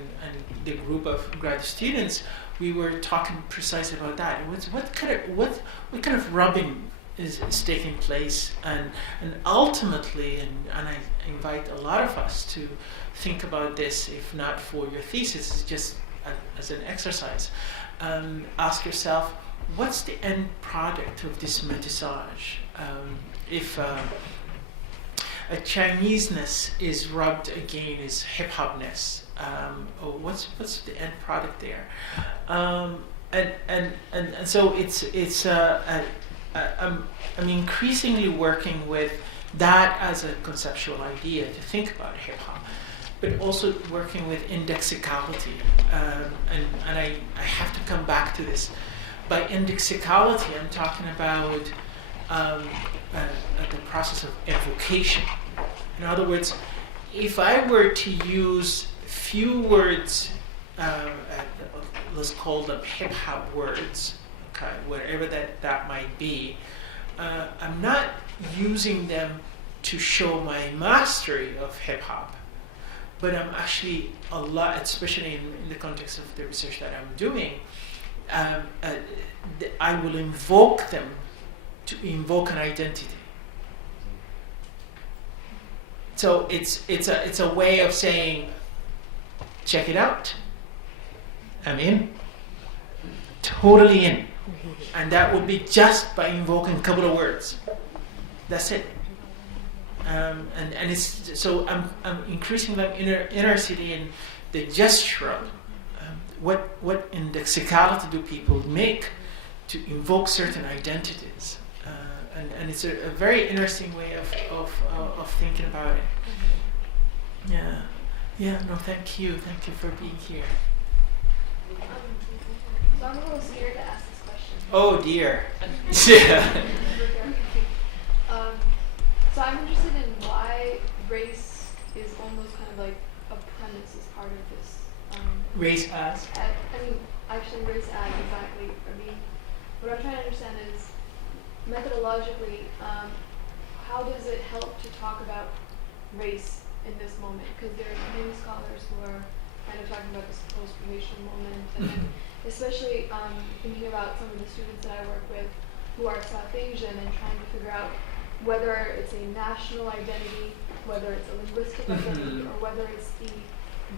the group of grad students, we were talking precisely about that. What kind of rubbing is taking place, and ultimately, and I invite a lot of us to think about this, if not for your thesis, it's just as an exercise. Ask yourself, what's the end product of this métissage? If a Chineseness is rubbed against hip hopness, what's the end product there? And so it's I'm increasingly working with that as a conceptual idea to think about hip hop, but also working with indexicality, and I have to come back to this. By indexicality, I'm talking about the process of evocation. In other words, if I were to use few words, let's call them hip hop words, okay, whatever that might be, I'm not using them to show my mastery of hip hop, but I'm actually a lot, especially in the context of the research that I'm doing, I will invoke them to invoke an identity. So it's a way of saying, check it out, I'm in, totally in, and that would be just by invoking a couple of words. That's it. And it's so I'm increasingly interested in the gestural. What indexicality do people make to invoke certain identities? And it's a very interesting way of thinking about it. Yeah. No, thank you for being here. So I'm a little scared to ask this question. Oh dear. Yeah. So I'm interested in why race is almost kind of like a premise as part of this. Race as? Actually race as, exactly. What I'm trying to understand is, methodologically, how does it help to talk about race in this moment? Because there are many scholars who are kind of talking about this post-racial moment, and then especially thinking about some of the students that I work with who are South Asian and trying to figure out whether it's a national identity, whether it's a linguistic identity, or whether it's the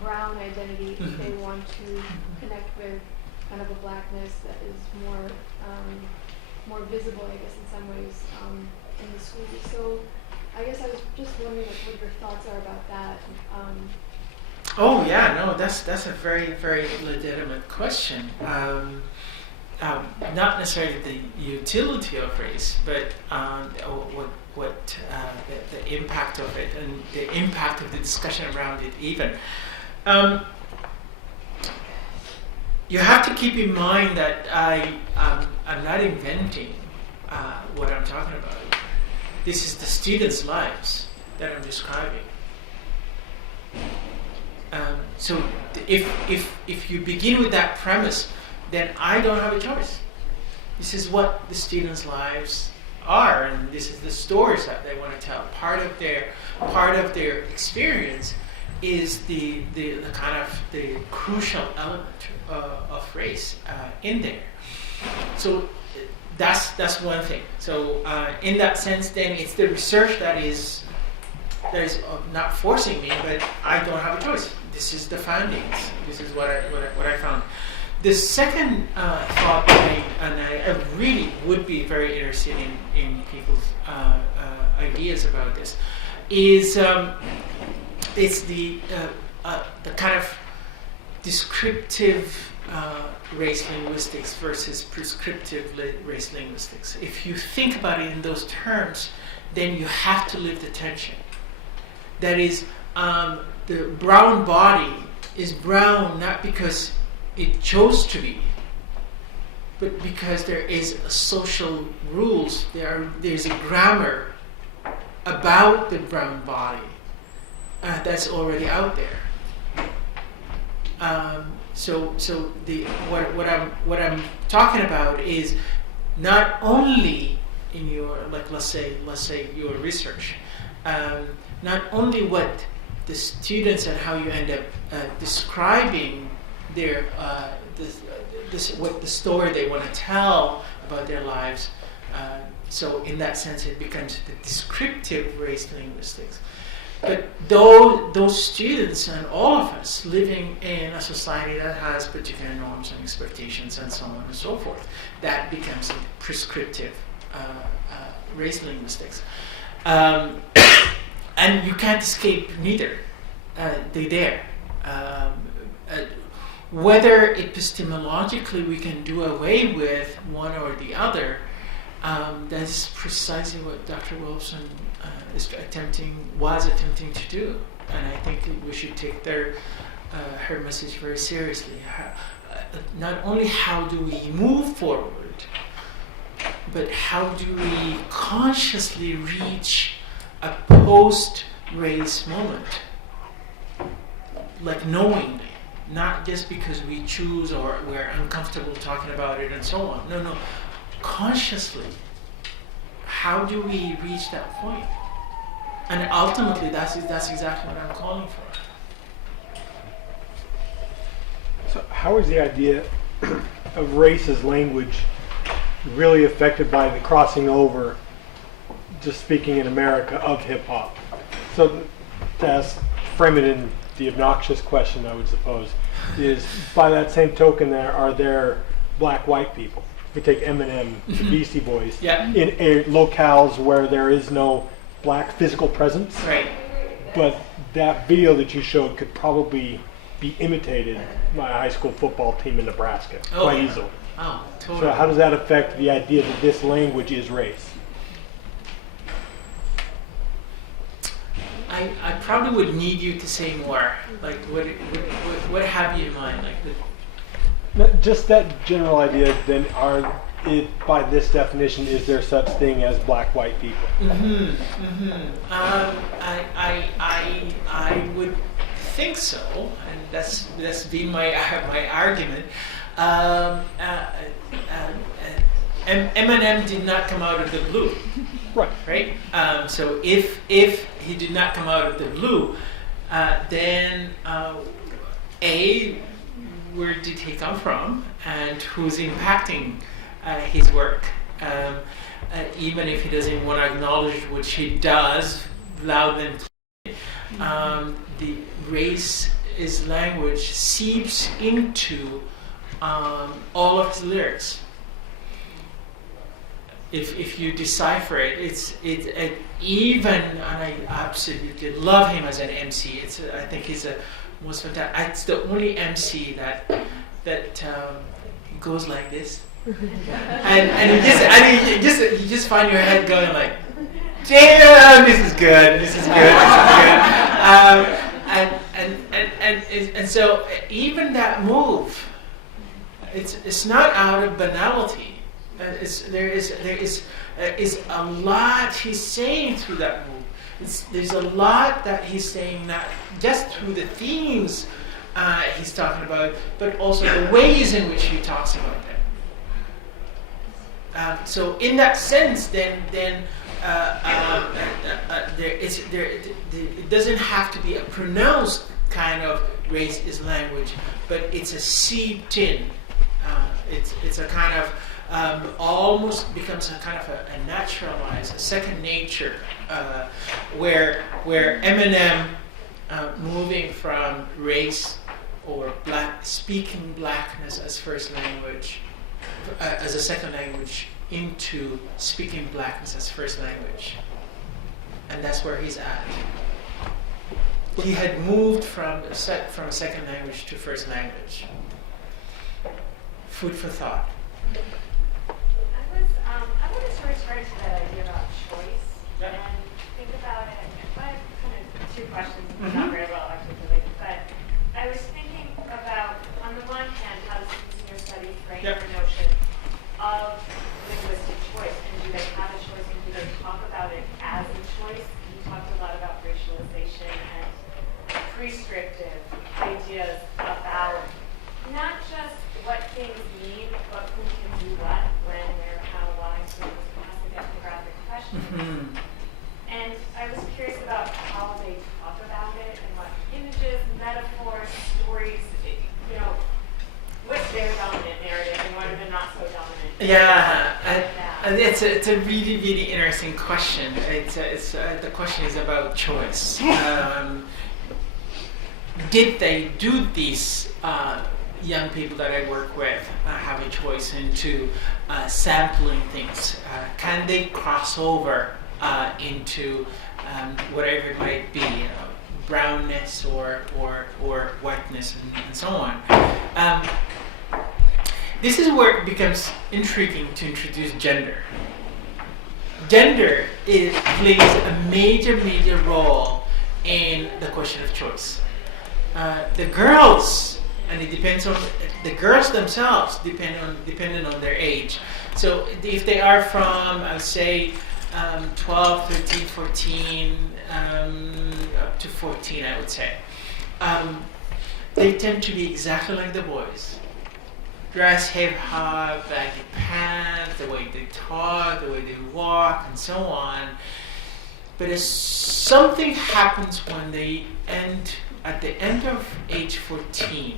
brown identity if they want to connect with kind of a blackness that is more visible, I guess, in some ways in the school. So I guess I was just wondering what your thoughts are about that. Oh yeah, no, that's a very, very legitimate question. Not necessarily the utility of race, but what the impact of it and the impact of the discussion around it even. You have to keep in mind that I'm not inventing what I'm talking about. This is the students' lives that I'm describing. So if you begin with that premise, then I don't have a choice. This is what the students' lives are, and this is the stories that they want to tell. Part of their experience is the kind of the crucial element of race in there. So that's one thing. So in that sense, then it's the research that is not forcing me, but I don't have a choice. This is the findings. This is what I found. The second thought, I really would be very interested in people's ideas about this, is it's the kind of descriptive race linguistics versus prescriptive race linguistics. If you think about it in those terms, then you have to live the tension. That is, the brown body is brown not because it chose to be, but because there is social rules. There's a grammar about the brown body that's already out there. So what I'm talking about is not only in your let's say your research, not only what the students and how you end up describing their what the story they want to tell about their lives. So in that sense, it becomes the descriptive race linguistics. But those students and all of us living in a society that has particular norms and expectations and so on and so forth, that becomes prescriptive race linguistics. And you can't escape neither. They're there. Whether epistemologically we can do away with one or the other, that's precisely what Dr. Wolfson was attempting to do. And I think we should take her message very seriously. Not only how do we move forward, but how do we consciously reach a post-race moment, like knowingly, not just because we choose or we're uncomfortable talking about it and so on. No, consciously. How do we reach that point? And ultimately, that's exactly what I'm calling for. So, how is the idea of race as language really affected by the crossing over, just speaking in America, of hip hop? So, to frame it in the obnoxious question, I would suppose, is by that same token, are there black-white people? We take Eminem, the Beastie Boys, in locales where there is no black physical presence. Right. But that video that you showed could probably be imitated by a high school football team in Nebraska quite easily. Oh, totally. So how does that affect the idea that this language is race? I probably would need you to say more. Like, what have you in mind? Like, Just that general idea. Then by this definition, is there such thing as black white people? I would think so, and that's been my argument. Eminem did not come out of the blue, right? So if he did not come out of the blue, then where did he come from, and who's impacting his work? Even if he doesn't want to acknowledge, which he does loud and clear, the race is language seeps into all of his lyrics. If you decipher it, it's even, and I absolutely love him as an MC. I think he's a most fantastic. It's the only MC that goes like this, and you just find your head going like, damn, this is good, this is good, and so even that move, it's not out of banality. There is a lot he's saying through that move. There's a lot that he's saying, not just through the themes he's talking about, but also the ways in which he talks about them. So in that sense, then it doesn't have to be a pronounced kind of race is language, but it's a seeped in. It's a kind of almost becomes a kind of a naturalized, a second nature, where Eminem moving from race or speaking blackness as first language, as a second language, into speaking blackness as first language, and that's where he's at. He had moved from a second language to first language. Food for thought. I want to sort of turn to that idea about choice and think about it. I have kind of two questions, not very well actually related, but I was thinking about, on the one hand, how does your study frame the notion of linguistic choice, and do they have a choice, and do they talk about it as a choice? You talked a lot about racialization and prescriptive ideas about not just what things mean, but who can do what, when, where, how, why, so those classic ethnographic questions. And I was curious about how they talk about it, and what images, metaphors, stories, what's their dominant narrative, and what are the not so dominant? It's a really, really interesting question. The question is about choice. Did they do these young people that I work with have a choice into sampling things? Can they cross over into whatever it might be, brownness or whiteness and so on? This is where it becomes intriguing to introduce gender. Gender plays a major role in the question of choice. The girls, and it depends on the girls themselves, depending on their age. So if they are from, I would say, 12, 13, 14, up to 14, I would say, they tend to be exactly like the boys. Dress, hip hop, baggy pants, the way they talk, the way they walk, and so on. But if something happens when they at the end of age 14,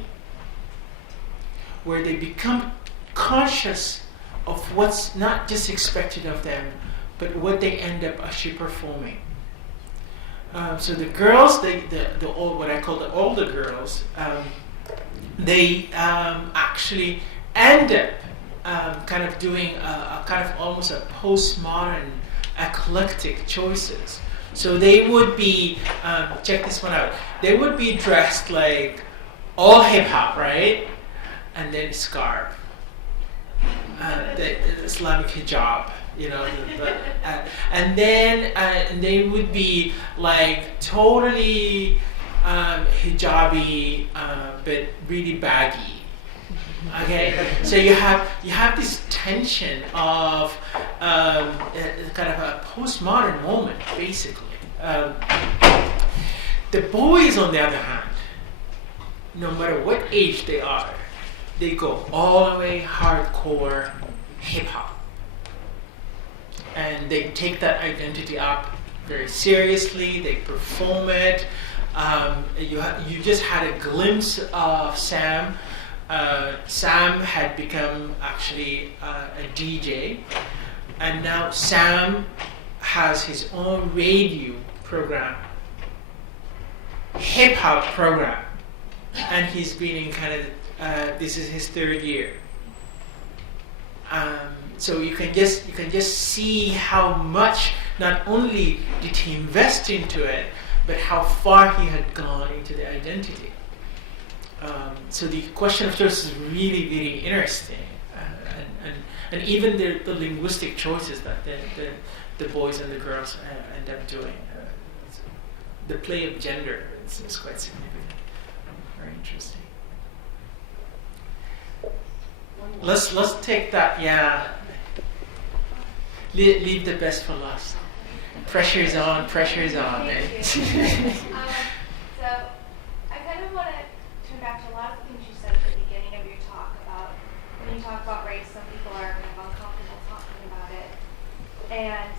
where they become conscious of what's not just expected of them, but what they end up actually performing. So the girls, the old, what I call the older girls, they actually end up kind of doing a kind of almost a postmodern eclectic choices. So they would be, check this one out, they would be dressed like all hip hop, right? And then scarf, the Islamic hijab, and then they would be like totally hijabi, but really baggy. Okay, so you have you have this tension of kind of a postmodern moment, basically. The boys, on the other hand, no matter what age they are, they go all the way hardcore hip-hop. And they take that identity up very seriously, they perform it. You just had a glimpse of Sam. Sam had become actually a DJ, and now Sam has his own radio program, hip-hop program, and he's been in kind of this is his 3rd year. So you can just see how much not only did he invest into it, but how far he had gone into the identity. So the question of choice is really, really interesting, and even the linguistic choices that the boys and the girls end up doing. The play of gender is quite significant. Very interesting. Let's take that. Yeah. Leave the best for last. Pressure's on. Pressure's on. Thank you. So I kind of want to turn back to a lot of the things you said at the beginning of your talk about when you talk about race, some people are kind of uncomfortable talking about it. And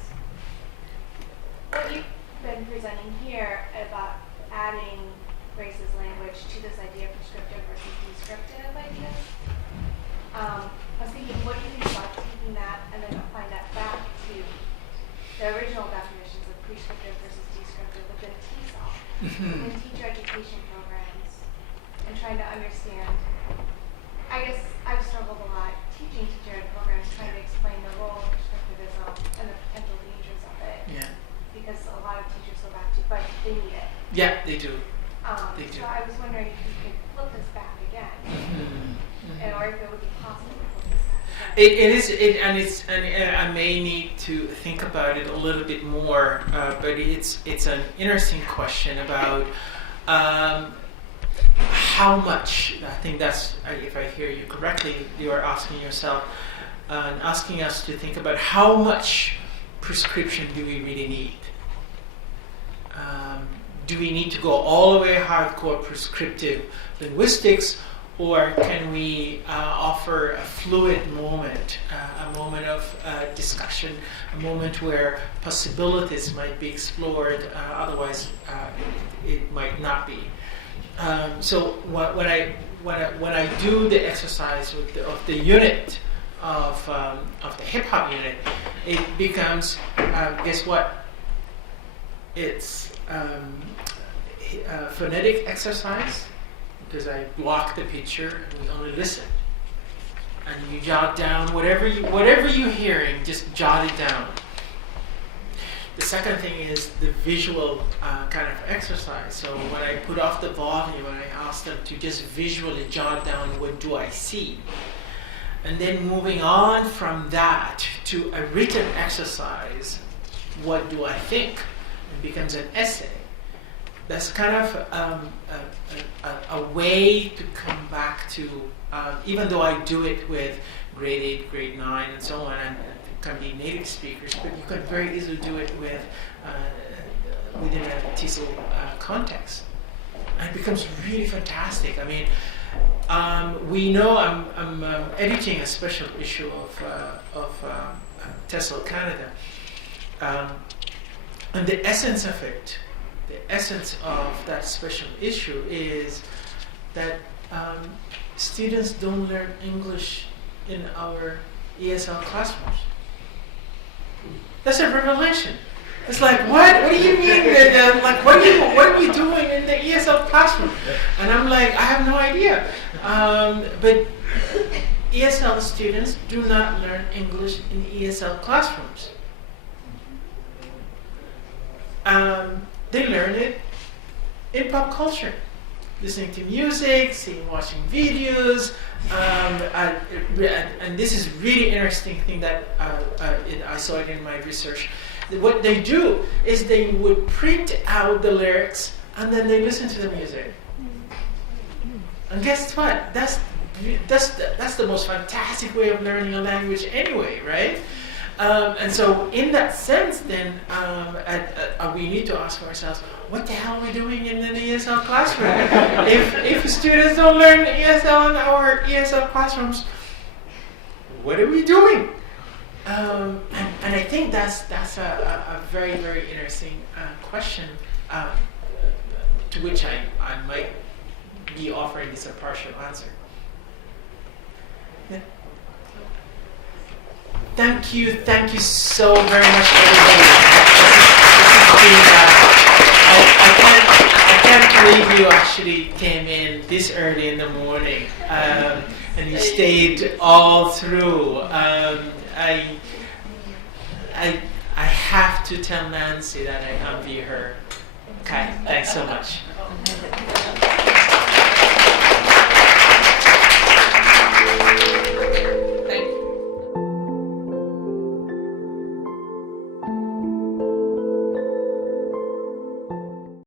what you've been presenting here about adding race as language to this idea of prescriptive versus descriptive ideas. I was thinking, what do you think about taking that and then applying that back to the original definitions of prescriptive versus descriptive within TESOL in teacher education programs, and trying to understand? I guess I've struggled a lot teaching teacher ed programs, trying to explain the role of prescriptivism and the potential dangers of it. Yeah. Because a lot of teachers go back to, but they need it. Yeah, they do. They do. So I was wondering if you could flip this back again, or if it would be possible to flip this back again. It is, and I may need to think about it a little bit more. But it's an interesting question about how much. I think that's, if I hear you correctly, you are asking yourself and asking us to think about how much prescription do we really need. Do we need to go all the way hardcore prescriptive linguistics, or can we offer a fluid moment, a moment of discussion, a moment where possibilities might be explored, otherwise it might not be. So when I do the exercise of the unit of the hip hop unit, it becomes guess what? It's phonetic exercise, because I block the picture and we only listen. And you jot down whatever you're hearing, just jot it down. The second thing is the visual kind of exercise. So when I put off the volume and I ask them to just visually jot down what do I see. And then moving on from that to a written exercise, what do I think? It becomes an essay. That's kind of a way to come back to, even though I do it with grade 8, grade 9, and so on, and it can be native speakers, but you can very easily do it with within a TESOL context. And it becomes really fantastic. I mean, we know I'm editing a special issue of TESOL Canada, and the essence of it, the essence of that special issue is that students don't learn English in our ESL classrooms. That's a revelation. It's like, what do you mean? Like, what are we doing in the ESL classroom? And I'm like, I have no idea. But ESL students do not learn English in ESL classrooms. They learn it in pop culture, listening to music, watching videos, and this is really interesting thing that I saw it in my research. What they do is they would print out the lyrics and then they listen to the music. And guess what? that's the most fantastic way of learning a language anyway, right? And so in that sense, then we need to ask ourselves, what the hell are we doing in an ESL classroom? if students don't learn ESL in our ESL classrooms, what are we doing? And I think that's a very, very interesting question to which I might be offering this a partial answer. Yeah. Thank you so very much, everybody. I can't believe you actually came in this early in the morning, and you stayed all through. I have to tell Nancy that I envy her. Okay, thanks so much.